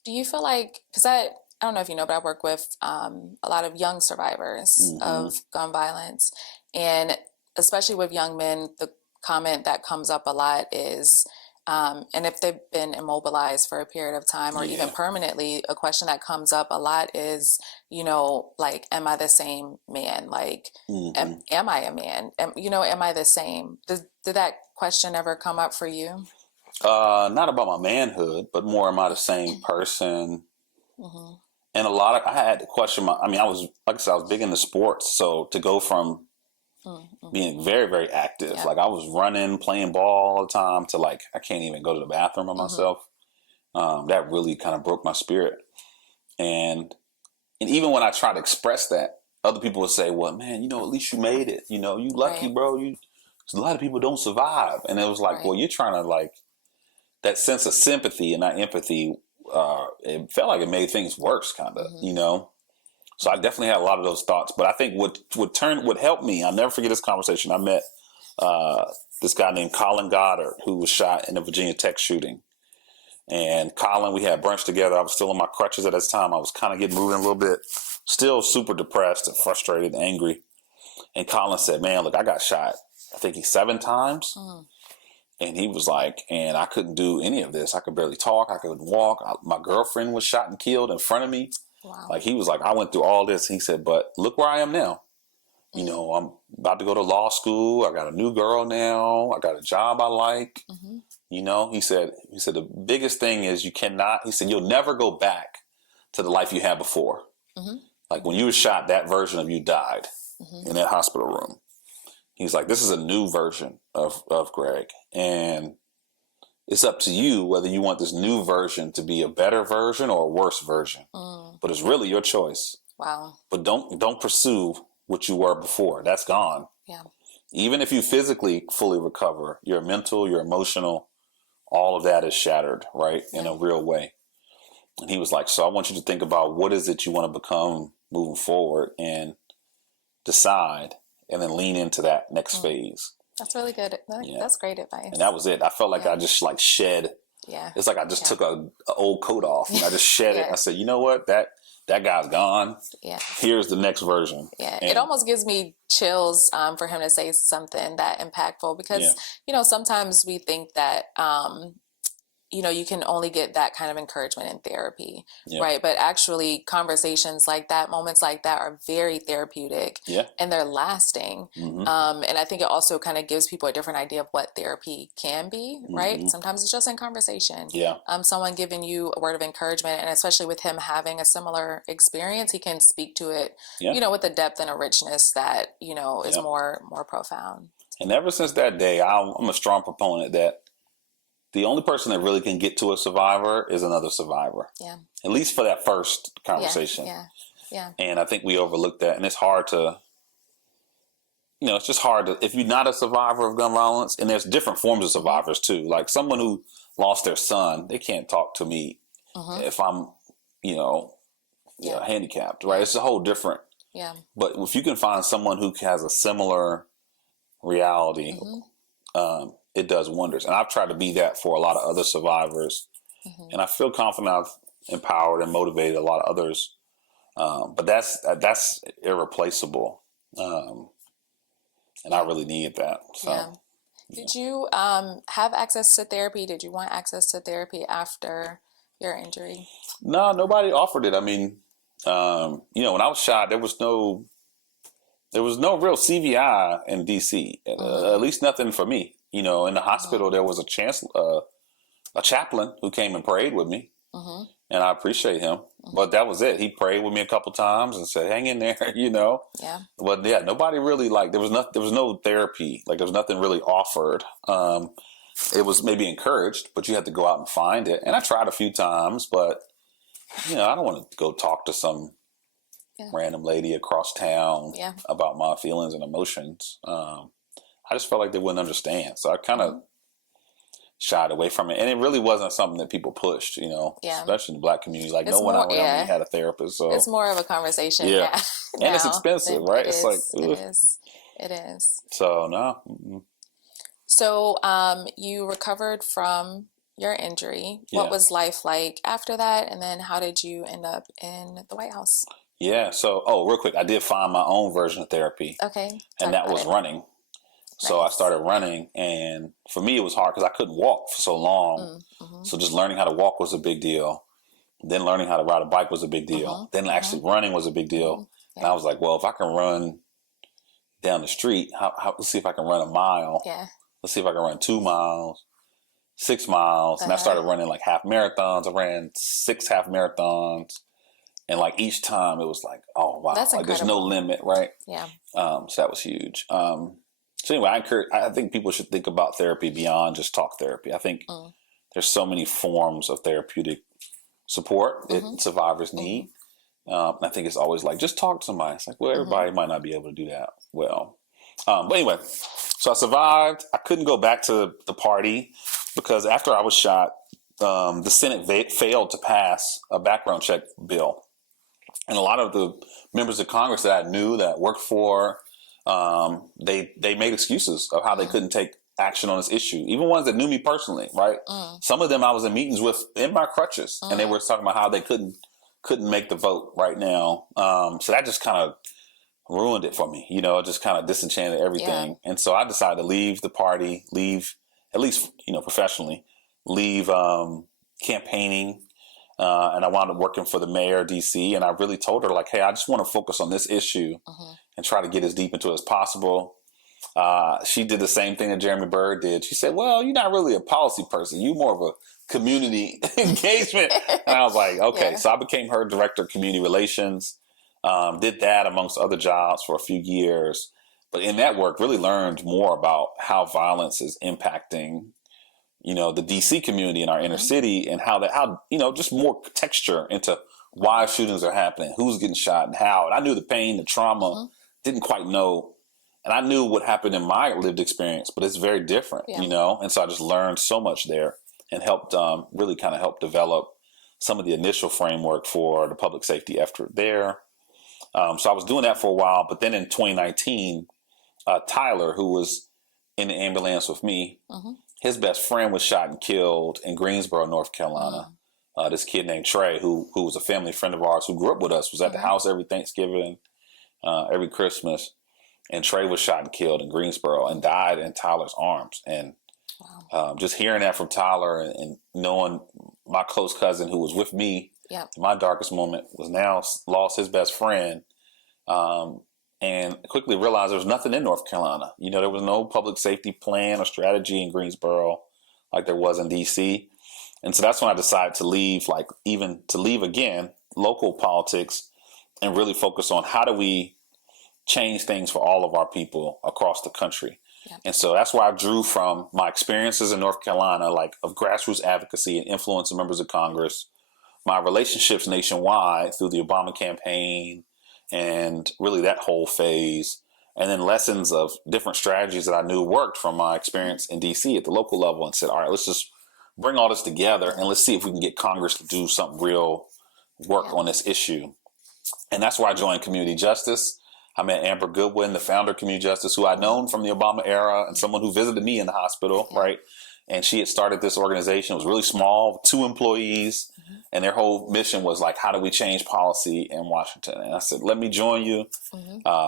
do you feel like, because I don't know if you know, but I work with a lot of young survivors of gun violence, and especially with young men, the comment that comes up a lot is, and if they've been immobilized for a period of time or even permanently, a question that comes up a lot is, you know, like, am I the same man? Like, am I a man? Am I the same? Did that question ever come up for you? Not about my manhood, but more, am I the same person? And I had to question I was big into sports. So to go from being very, very active, like I was running, playing ball all the time, to like, I can't even go to the bathroom by myself. That really kind of broke my spirit. And even when I try to express that, other people would say, "Well, man, you know, at least you made it. You know, you lucky, bro. A lot of people don't survive." And it was like, well, you're trying to, like, that sense of sympathy and not empathy. It felt like it made things worse, kind of, you know? So I definitely had a lot of those thoughts. But I think what helped me, I'll never forget this conversation. I met this guy named Colin Goddard, who was shot in the Virginia Tech shooting. And Colin, we had brunch together. I was still on my crutches at this time. I was kind of getting moving a little bit, still super depressed and frustrated and angry. And Colin said, man, look, I got shot, I think 7 times. And he was like, and I couldn't do any of this. I could barely talk. I couldn't walk. My girlfriend was shot and killed in front of me. Wow. Like, he was like, I went through all this. He said, but look where I am now. You know, I'm about to go to law school. I got a new girl now. I got a job I like. You know, he said the biggest thing is he said, you'll never go back to the life you had before. Like, when you were shot, that version of you died in that hospital room. He's like, this is a new version of Greg. And it's up to you whether you want this new version to be a better version or a worse version. But it's really your choice. Wow. But don't pursue what you were before. That's gone. Yeah. Even if you physically fully recover, your mental, your emotional, all of that is shattered, right? In a real way. And he was like, so I want you to think about what is it you want to become moving forward and decide, and then lean into that next phase. That's really good. That's great advice. And that was it. I felt like I just like shed. Yeah. It's like I just took a old coat off and I just shed it. I said, you know what? That guy's gone. Yeah. Here's the next version. Yeah. And it almost gives me chills for him to say something that impactful because, you know, sometimes we think that, you know, you can only get that kind of encouragement in therapy, right? But actually conversations like that, moments like that are very therapeutic and they're lasting. And I think it also kind of gives people a different idea of what therapy can be, right? Sometimes it's just in conversation. Someone giving you a word of encouragement, and especially with him having a similar experience, he can speak to it, you know, with a depth and a richness that, you know, is more profound. And ever since that day, I'm a strong proponent that the only person that really can get to a survivor is another survivor. Yeah. At least for that first conversation. Yeah. And I think we overlook that. And it's hard to, you know, it's just hard to, if you're not a survivor of gun violence, and there's different forms of survivors too. Like someone who lost their son, they can't talk to me if I'm, you know, handicapped, right? It's a whole different. Yeah. But if you can find someone who has a similar reality, it does wonders. And I've tried to be that for a lot of other survivors. And I feel confident I've empowered and motivated a lot of others. But that's irreplaceable. And I really need that. So, Did you have access to therapy? Did you want access to therapy after your injury? No, nobody offered it. I mean, you know, when I was shot, there was no real CVI in DC, at least nothing for me. You know, in the hospital, there was a chaplain who came and prayed with me, and I appreciate him. But that was it. He prayed with me a couple times and said, "Hang in there," you know. Yeah. But yeah, nobody really there was no therapy. Like there was nothing really offered. It was maybe encouraged, but you had to go out and find it. And I tried a few times, but you know, I don't want to go talk to some random lady across town about my feelings and emotions. I just felt like they wouldn't understand. So I kind of shied away from it. And it really wasn't something that people pushed, you know, especially in the Black community. Like no one around me had a therapist. So it's more of a conversation. Yeah. And it's expensive, right? It's like, it is. So no. So you recovered from your injury. What was life like after that? And then how did you end up in the White House? Yeah. So, real quick, I did find my own version of therapy. Okay. And that was running. So I started running, and for me, it was hard because I couldn't walk for so long. So just learning how to walk was a big deal. Then learning how to ride a bike was a big deal. Then actually running was a big deal. And I was like, well, if I can run down the street, let's see if I can run a mile. Yeah. Let's see if I can run 2 miles, 6 miles. And I started running like half marathons. I ran 6 half marathons. And like each time it was like, oh, wow. That's like there's no limit, right? Yeah. So that was huge. So anyway, I think people should think about therapy beyond just talk therapy. I think there's so many forms of therapeutic support that survivors need. I think it's always like, just talk to somebody. It's like, well, everybody might not be able to do that well. But anyway, so I survived. I couldn't go back to the party because after I was shot, the Senate failed to pass a background check bill. And a lot of the members of Congress that I knew that worked for they made excuses of how they couldn't take action on this issue. Even ones that knew me personally, right? Some of them I was in meetings with in my crutches, and they were talking about how they couldn't make the vote right now. So that just kind of ruined it for me. It just kind of disenchanted everything. Yeah. And so I decided to leave the party, leave, at least, professionally, leave campaigning. And I wound up working for the mayor of DC. And I really told her, like, hey, I just want to focus on this issue and try to get as deep into it as possible. She did the same thing that Jeremy Byrd did. She said, well, you're not really a policy person. You're more of a community engagement. And I was like, okay. Yeah. So I became her director of community relations, did that amongst other jobs for a few years. But in that work, really learned more about how violence is impacting, the DC community in our inner city, and how just more texture into why shootings are happening, who's getting shot and how. And I knew the pain, the trauma, didn't quite know. And I knew what happened in my lived experience, but it's very different, And so I just learned so much there and helped really kind of help develop some of the initial framework for the public safety effort there. So I was doing that for a while. But then in 2019, Tyler, who was in the ambulance with me, his best friend was shot and killed in Greensboro, North Carolina. This kid named Trey, who was a family friend of ours who grew up with us, was at the house every Thanksgiving, every Christmas. And Trey was shot and killed in Greensboro and died in Tyler's arms. And just hearing that from Tyler and knowing my close cousin who was with me in my darkest moment was now lost his best friend, and quickly realized there was nothing in North Carolina. There was no public safety plan or strategy in Greensboro like there was in DC. And so that's when I decided to leave, leave again, local politics, and really focus on how do we change things for all of our people across the country. Yeah. And so that's why I drew from my experiences in North Carolina, of grassroots advocacy and influence of members of Congress, my relationships nationwide through the Obama campaign and really that whole phase, and then lessons of different strategies that I knew worked from my experience in DC at the local level, and said, all right, let's just bring all this together and let's see if we can get Congress to do some real work on this issue. And that's why I joined Community Justice. I met Amber Goodwin, the founder of Community Justice, who I'd known from the Obama era and someone who visited me in the hospital, right? And she had started this organization. It was really small, 2 employees, and their whole mission was how do we change policy in Washington? And I said, let me join you.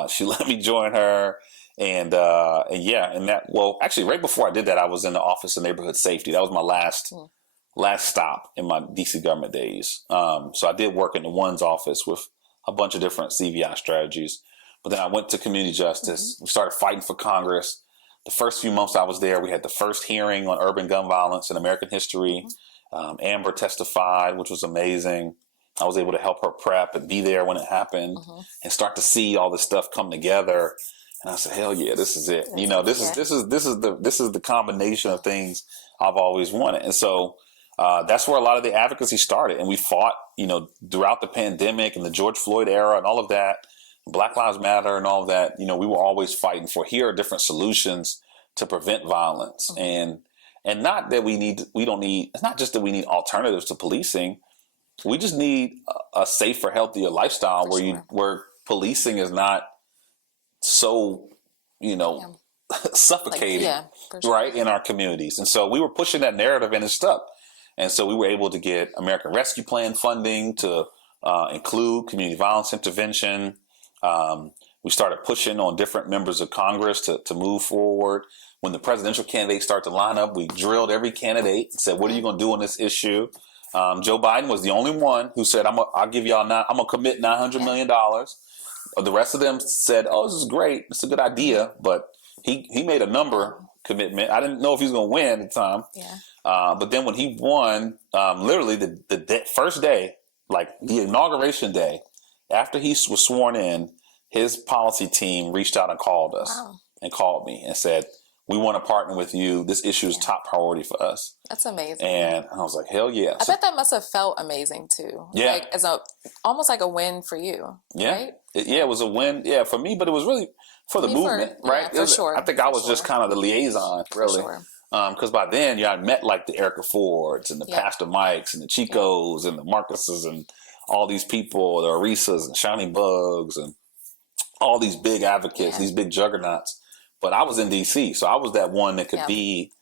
She let me join her. And actually right before I did that, I was in the Office of Neighborhood Safety. That was my last stop in my DC government days. So I did work in the ONE's office with a bunch of different CVI strategies. But then I went to Community Justice. We started fighting for Congress. The first few months I was there, we had the first hearing on urban gun violence in American history. Amber testified, which was amazing. I was able to help her prep and be there when it happened and start to see all this stuff come together. And I said, hell yeah, this is it. This is the combination of things I've always wanted. And so that's where a lot of the advocacy started. And we fought, throughout the pandemic and the George Floyd era and all of that. Black Lives Matter and all of that, we were always fighting for here are different solutions to prevent violence. And not that it's not just that we need alternatives to policing. We just need a safer, healthier lifestyle where policing is not so, suffocating, right, in our communities. And so we were pushing that narrative and it stuck. And so we were able to get American Rescue Plan funding to include community violence intervention. We started pushing on different members of Congress to move forward. When the presidential candidates started to line up, we drilled every candidate and said, what are you going to do on this issue? Joe Biden was the only one who said, I'm going to commit $900 million. The rest of them said, oh, this is great. It's a good idea. But he made a number commitment. I didn't know if he was going to win at the time. Yeah. But then when he won, literally the first day, the inauguration day, after he was sworn in, his policy team reached out and called us and called me and said, we want to partner with you. This issue is top priority for us. That's amazing. And I was like, hell yeah. I bet that must have felt amazing too. Yeah. Almost like a win for you. Yeah. Right? It was a win. Yeah, for me, but it was really for the movement, right? Yeah, for sure. I think I was just kind of the liaison, really. For sure. Because by then, I met the Erica Fords and the Pastor Mikes and the Chicos and the Marcuses and all these people, the Arisas and Shiny Bugs and all these big advocates, Yeah. these big juggernauts. But I was in D.C., so I was that one that could Yeah. be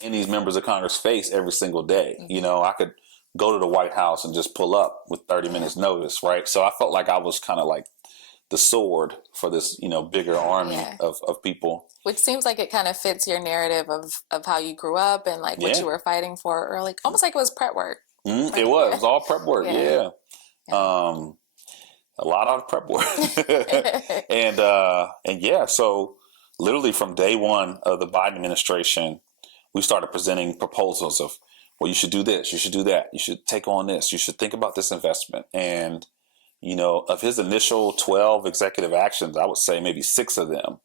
in these members of Congress' face every single day. Mm-hmm. You know, I could go to the White House and just pull up with 30 minutes notice, right? So I felt like I was kind of like the sword for this, you know, bigger army Yeah. of people. Which seems like it kind of fits your narrative of how you grew up and like what Yeah. you were fighting for early, almost like it was prep work. Mm, Right? it was all prep work. Yeah. Yeah. A lot of prep work. and yeah, so literally from day one of the Biden administration, we started presenting proposals of, well, you should do this, you should do that, you should take on this, you should think about this investment. And, you know, of his initial 12 executive actions, I would say maybe 6 of them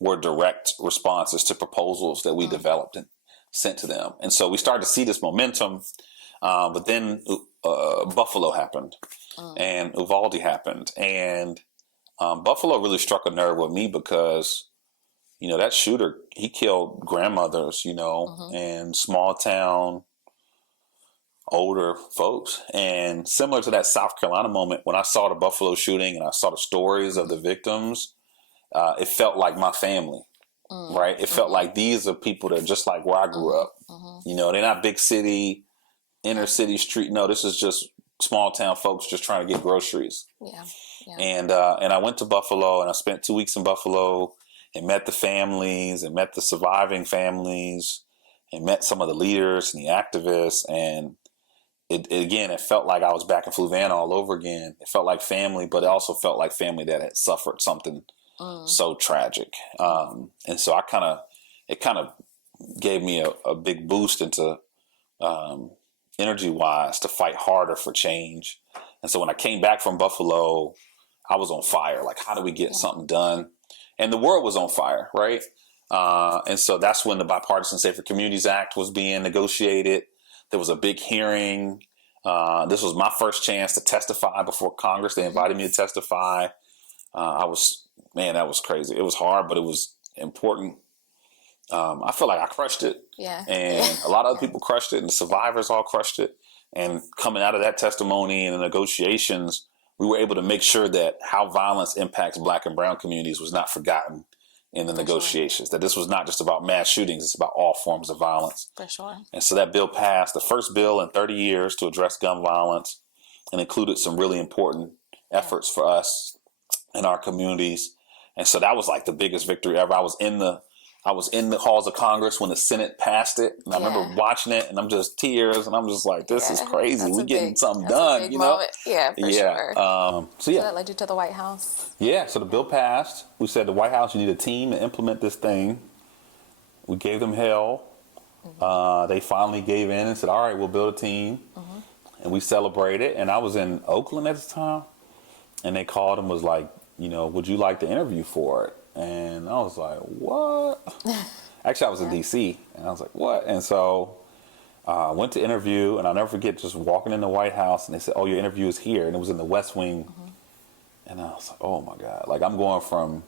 were direct responses to proposals that we developed and sent to them. And so we started to see this momentum. But then Buffalo happened and Uvalde happened. And Buffalo really struck a nerve with me because, you know, that shooter, he killed grandmothers, you know, and small town older folks. And similar to that South Carolina moment, when I saw the Buffalo shooting and I saw the stories of the victims, it felt like my family, right? It felt like these are people that are just like where I grew up. You know, they're not big city, inner city street. No, this is just small town folks just trying to get groceries. Yeah. Yeah. And I went to Buffalo and I spent 2 weeks in Buffalo and met the families and met the surviving families and met some of the leaders and the activists. And it felt like I was back in Fluvanna all over again. It felt like family, but it also felt like family that had suffered something so tragic. And so it kind of gave me a big boost into energy wise to fight harder for change. And so when I came back from Buffalo, I was on fire. Like, how do we get something done? And the world was on fire, right? And so that's when the Bipartisan Safer Communities Act was being negotiated. There was a big hearing. This was my first chance to testify before Congress. They invited me to testify. That was crazy. It was hard, but it was important. I feel like I crushed it. Yeah. And a lot of other people crushed it, and the survivors all crushed it. And coming out of that testimony and the negotiations, we were able to make sure that how violence impacts Black and brown communities was not forgotten in the negotiations, that this was not just about mass shootings, it's about all forms of violence. For sure. And so that bill passed, the first bill in 30 years to address gun violence, and included some really important efforts for us in our communities. And so that was like the biggest victory ever. I was in the halls of Congress when the Senate passed it, and I remember watching it, and I'm just tears, and I'm just like, this is crazy. We're getting something done, you know? Moment. Yeah, for sure. So that led you to the White House. Yeah, so the bill passed. We said, the White House, you need a team to implement this thing. We gave them hell. They finally gave in and said, all right, we'll build a team. And we celebrated. And I was in Oakland at the time, and they called and was like, you know, would you like to interview for it? And I was like, what? Actually, I was in D.C., and I was like, what? And so I went to interview, and I'll never forget just walking in the White House, and they said, oh, your interview is here. And it was in the West Wing. And I was like, oh, my God. Like, I'm going from,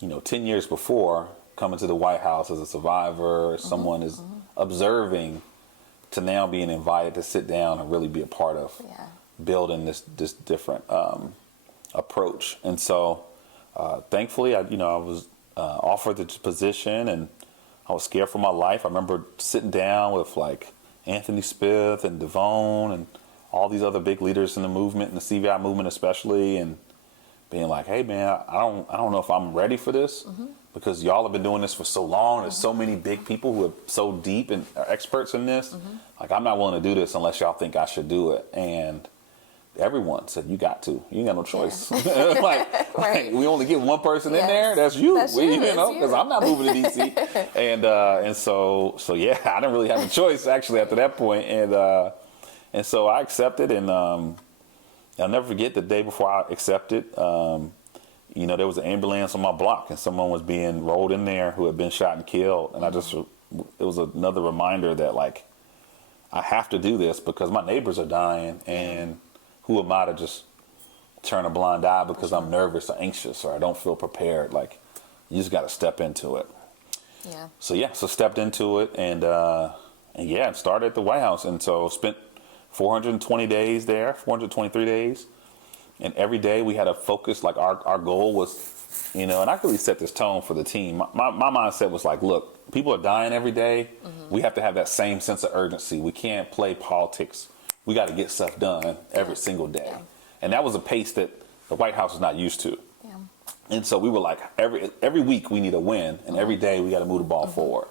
10 years before coming to the White House as a survivor, someone is observing, to now being invited to sit down and really be a part of building this different approach. And so thankfully, I was offered the position, and I was scared for my life. I remember sitting down with like Anthony Smith and Devone and all these other big leaders in the movement, and the CVI movement especially, and being like, hey man, I don't know if I'm ready for this, because y'all have been doing this for so long. There's so many big people who are so deep and are experts in this. Like, I'm not willing to do this unless y'all think I should do it. And everyone said, you got to. You ain't got no choice. Like, we only get one person in there. That's you. Because I'm not moving to D.C. and so yeah, I didn't really have a choice actually after that point. And so I accepted, and I'll never forget the day before I accepted. There was an ambulance on my block, and someone was being rolled in there who had been shot and killed. And it was another reminder that, like, I have to do this because my neighbors are dying, and who am I to just turn a blind eye because I'm nervous or anxious or I don't feel prepared? Like, you just got to step into it. Yeah. So stepped into it, and started at the White House. And so spent 420 days there, 423 days. And every day we had a focus, like our goal was, and I really set this tone for the team. My mindset was like, look, people are dying every day. We have to have that same sense of urgency. We can't play politics. We got to get stuff done every single day. Yeah. And that was a pace that the White House is not used to. Yeah. And so we were like, every week we need a win, and every day we got to move the ball forward.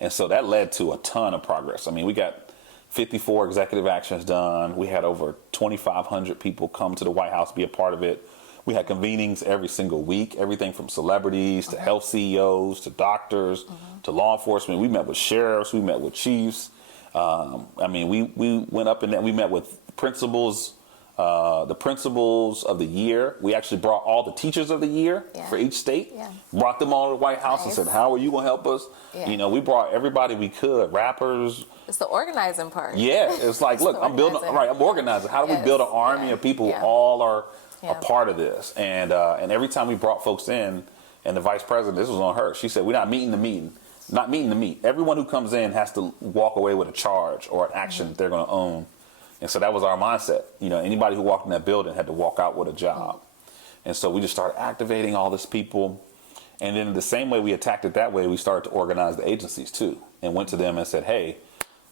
And so that led to a ton of progress. I mean, we got 54 executive actions done. We had over 2,500 people come to the White House, be a part of it. We had convenings every single week, everything from celebrities to health CEOs to doctors to law enforcement. We met with sheriffs, we met with chiefs. I mean, we went up and we met with principals, the principals of the year. We actually brought all the teachers of the year for each state, brought them all to the White House and said, how are you going to help us? Yeah. We brought everybody we could, rappers. It's the organizing part. Yeah, it's like, look, I'm organizing. How do we build an army of people who all are a part of this? And every time we brought folks in, and the vice president, this was on her, she said, we're not meeting the meeting. Not meeting the meet. Everyone who comes in has to walk away with a charge or an action that they're going to own. And so that was our mindset. Anybody who walked in that building had to walk out with a job. And so we just started activating all these people. And then the same way we attacked it that way, we started to organize the agencies too, and went to them and said, hey,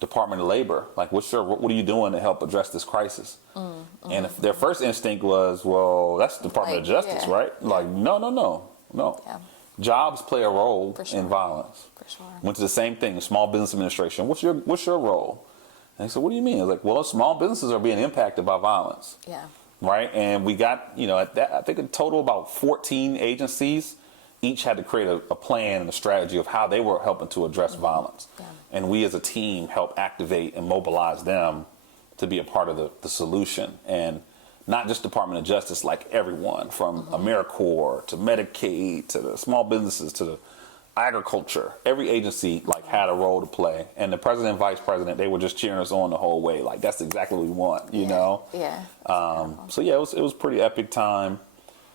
Department of Labor, like, what are you doing to help address this crisis? And if their first instinct was, well, that's the Department of Justice, right? Like, no. Yeah. Jobs play a role in violence. For sure. Went to the same thing, the Small Business Administration. What's your role? And they said, what do you mean? I was like, well, small businesses are being impacted by violence. Yeah. Right? And we got, at that, I think in total about 14 agencies, each had to create a plan and a strategy of how they were helping to address violence. Yeah. And we as a team helped activate and mobilize them to be a part of the solution. And not just Department of Justice, like everyone from AmeriCorps to Medicaid to the small businesses to the agriculture. Every agency had a role to play. And the president and vice president, they were just cheering us on the whole way. Like, that's exactly what we want, you know? Yeah. So yeah, it was pretty epic time.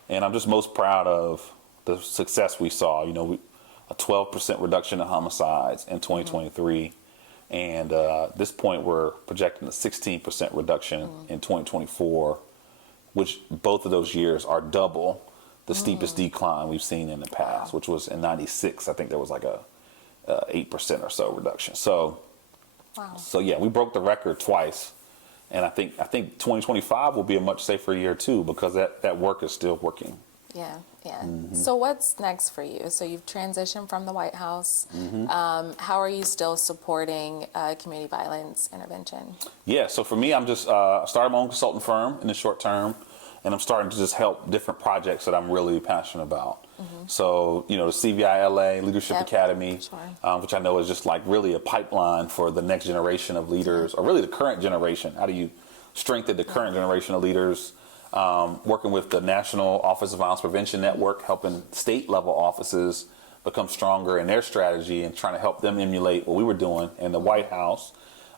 And I'm just most proud of the success we saw. A 12% reduction in homicides in 2023. And at this point, we're projecting a 16% reduction in 2024, which both of those years are double the steepest decline we've seen in the past, which was in 96. I think there was like a 8% or so reduction. So yeah, we broke the record twice. And I think 2025 will be a much safer year too, because that work is still working. Yeah. So what's next for you? So you've transitioned from the White House. How are you still supporting community violence intervention? Yeah, so for me, I'm just started my own consulting firm in the short term, and I'm starting to just help different projects that I'm really passionate about. So, the CVI LA Leadership Academy, which I know is just like really a pipeline for the next generation of leaders, or really the current generation. How do you strengthen the current generation of leaders? Working with the National Office of Violence Prevention Network, helping state level offices become stronger in their strategy and trying to help them emulate what we were doing in the White House.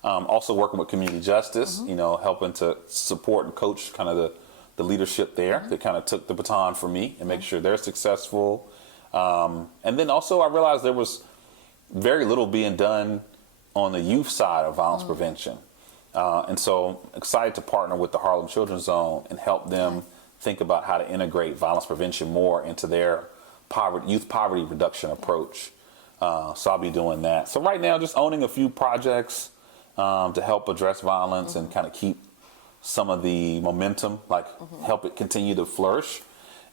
Also working with community justice, helping to support and coach kind of the leadership there that kind of took the baton from me and make sure they're successful. And then also I realized there was very little being done on the youth side of violence prevention. And so excited to partner with the Harlem Children's Zone and help them think about how to integrate violence prevention more into their youth poverty reduction approach. So I'll be doing that. So right now, just owning a few projects to help address violence and kind of keep some of the momentum, help it continue to flourish.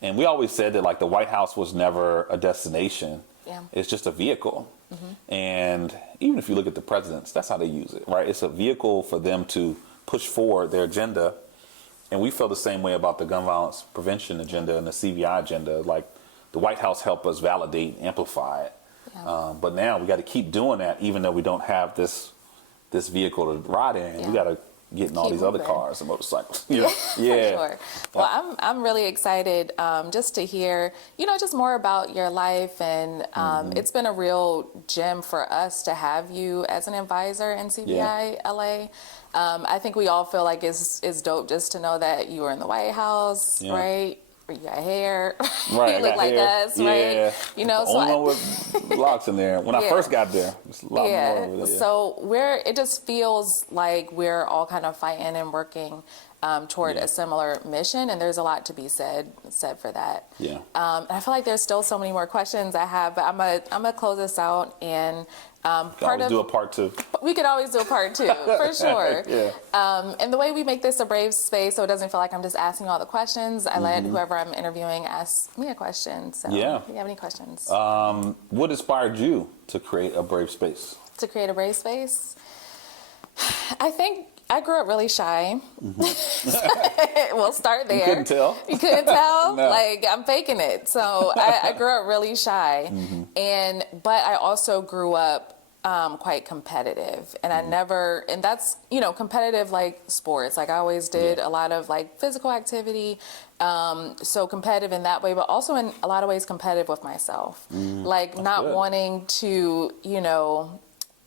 And we always said that the White House was never a destination. It's just a vehicle. And even if you look at the presidents, that's how they use it, right? It's a vehicle for them to push forward their agenda. And we feel the same way about the gun violence prevention agenda and the CVI agenda. The White House helped us validate, amplify it. But now we got to keep doing that, even though we don't have this vehicle to ride in. We got to get in all these other cars and motorcycles. For sure. Well, I'm really excited just to hear, just more about your life. And it's been a real gem for us to have you as an advisor in CVI LA. I think we all feel like it's dope just to know that you were in the White House, right? You got hair. Right, you look like hair. us, right? The only one with locks in there. When I first got there, it's a lot more over there. So it just feels like we're all kind of fighting and working toward Yeah. a similar mission, and there's a lot to be said for that. Yeah. And I feel like there's still so many more questions I have, but I'm gonna close this out, and Do a part 2. we could always do a part 2 for sure. Yeah. And the way we make this a brave space, so it doesn't feel like I'm just asking all the questions, I let whoever I'm interviewing ask me a question. So Yeah. if you have any questions. What inspired you to create a brave space? To create a brave space, I think I grew up really shy. We'll start there. You couldn't tell? You couldn't tell? No. Like, I'm faking it. So I grew up really shy. But I also grew up quite competitive. And I never, and that's, competitive like sports. Like, I always did a lot of like physical activity. So competitive in that way, but also in a lot of ways competitive with myself. Like, not good. wanting to,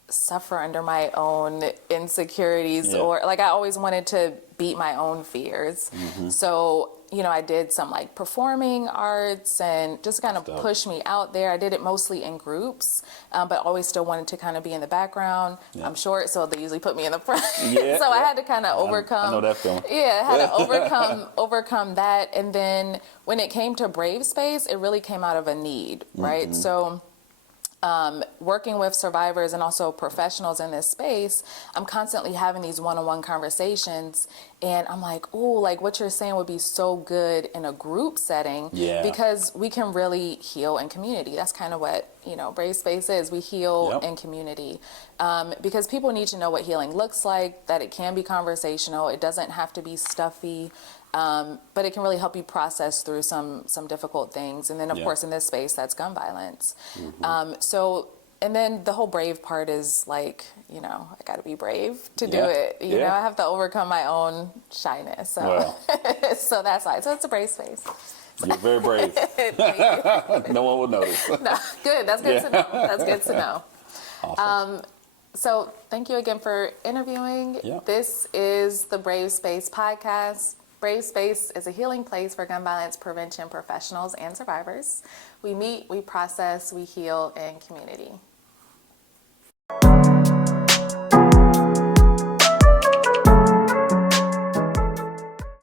suffer under my own insecurities, or like I always wanted to beat my own fears. So, I did some like performing arts and just kind of push me out there. I did it mostly in groups, but always still wanted to kind of be in the background. I'm short, so they usually put me in the front. So I had to kind of overcome. I know that feeling. Yeah, I had to overcome that. And then when it came to Brave Space, it really came out of a need, right? So working with survivors and also professionals in this space, I'm constantly having these one-on-one conversations, and I'm like, oh, like what you're saying would be so good in a group setting, because we can really heal in community. That's kind of what, Brave Space is. We heal in community, because people need to know what healing looks like, that it can be conversational. It doesn't have to be stuffy. But it can really help you process through some difficult things. And then, of course, in this space, that's gun violence. And then the whole brave part is like, I got to be brave to do it. You know, I have to overcome my own shyness. So, so that's why. So it's a brave space. You're very brave. No one will notice. No, good. That's good to know. That's good to know. Awesome. So thank you again for interviewing. This is the Brave Space podcast. Brave Space is a healing place for gun violence prevention professionals and survivors. We meet, we process, we heal in community.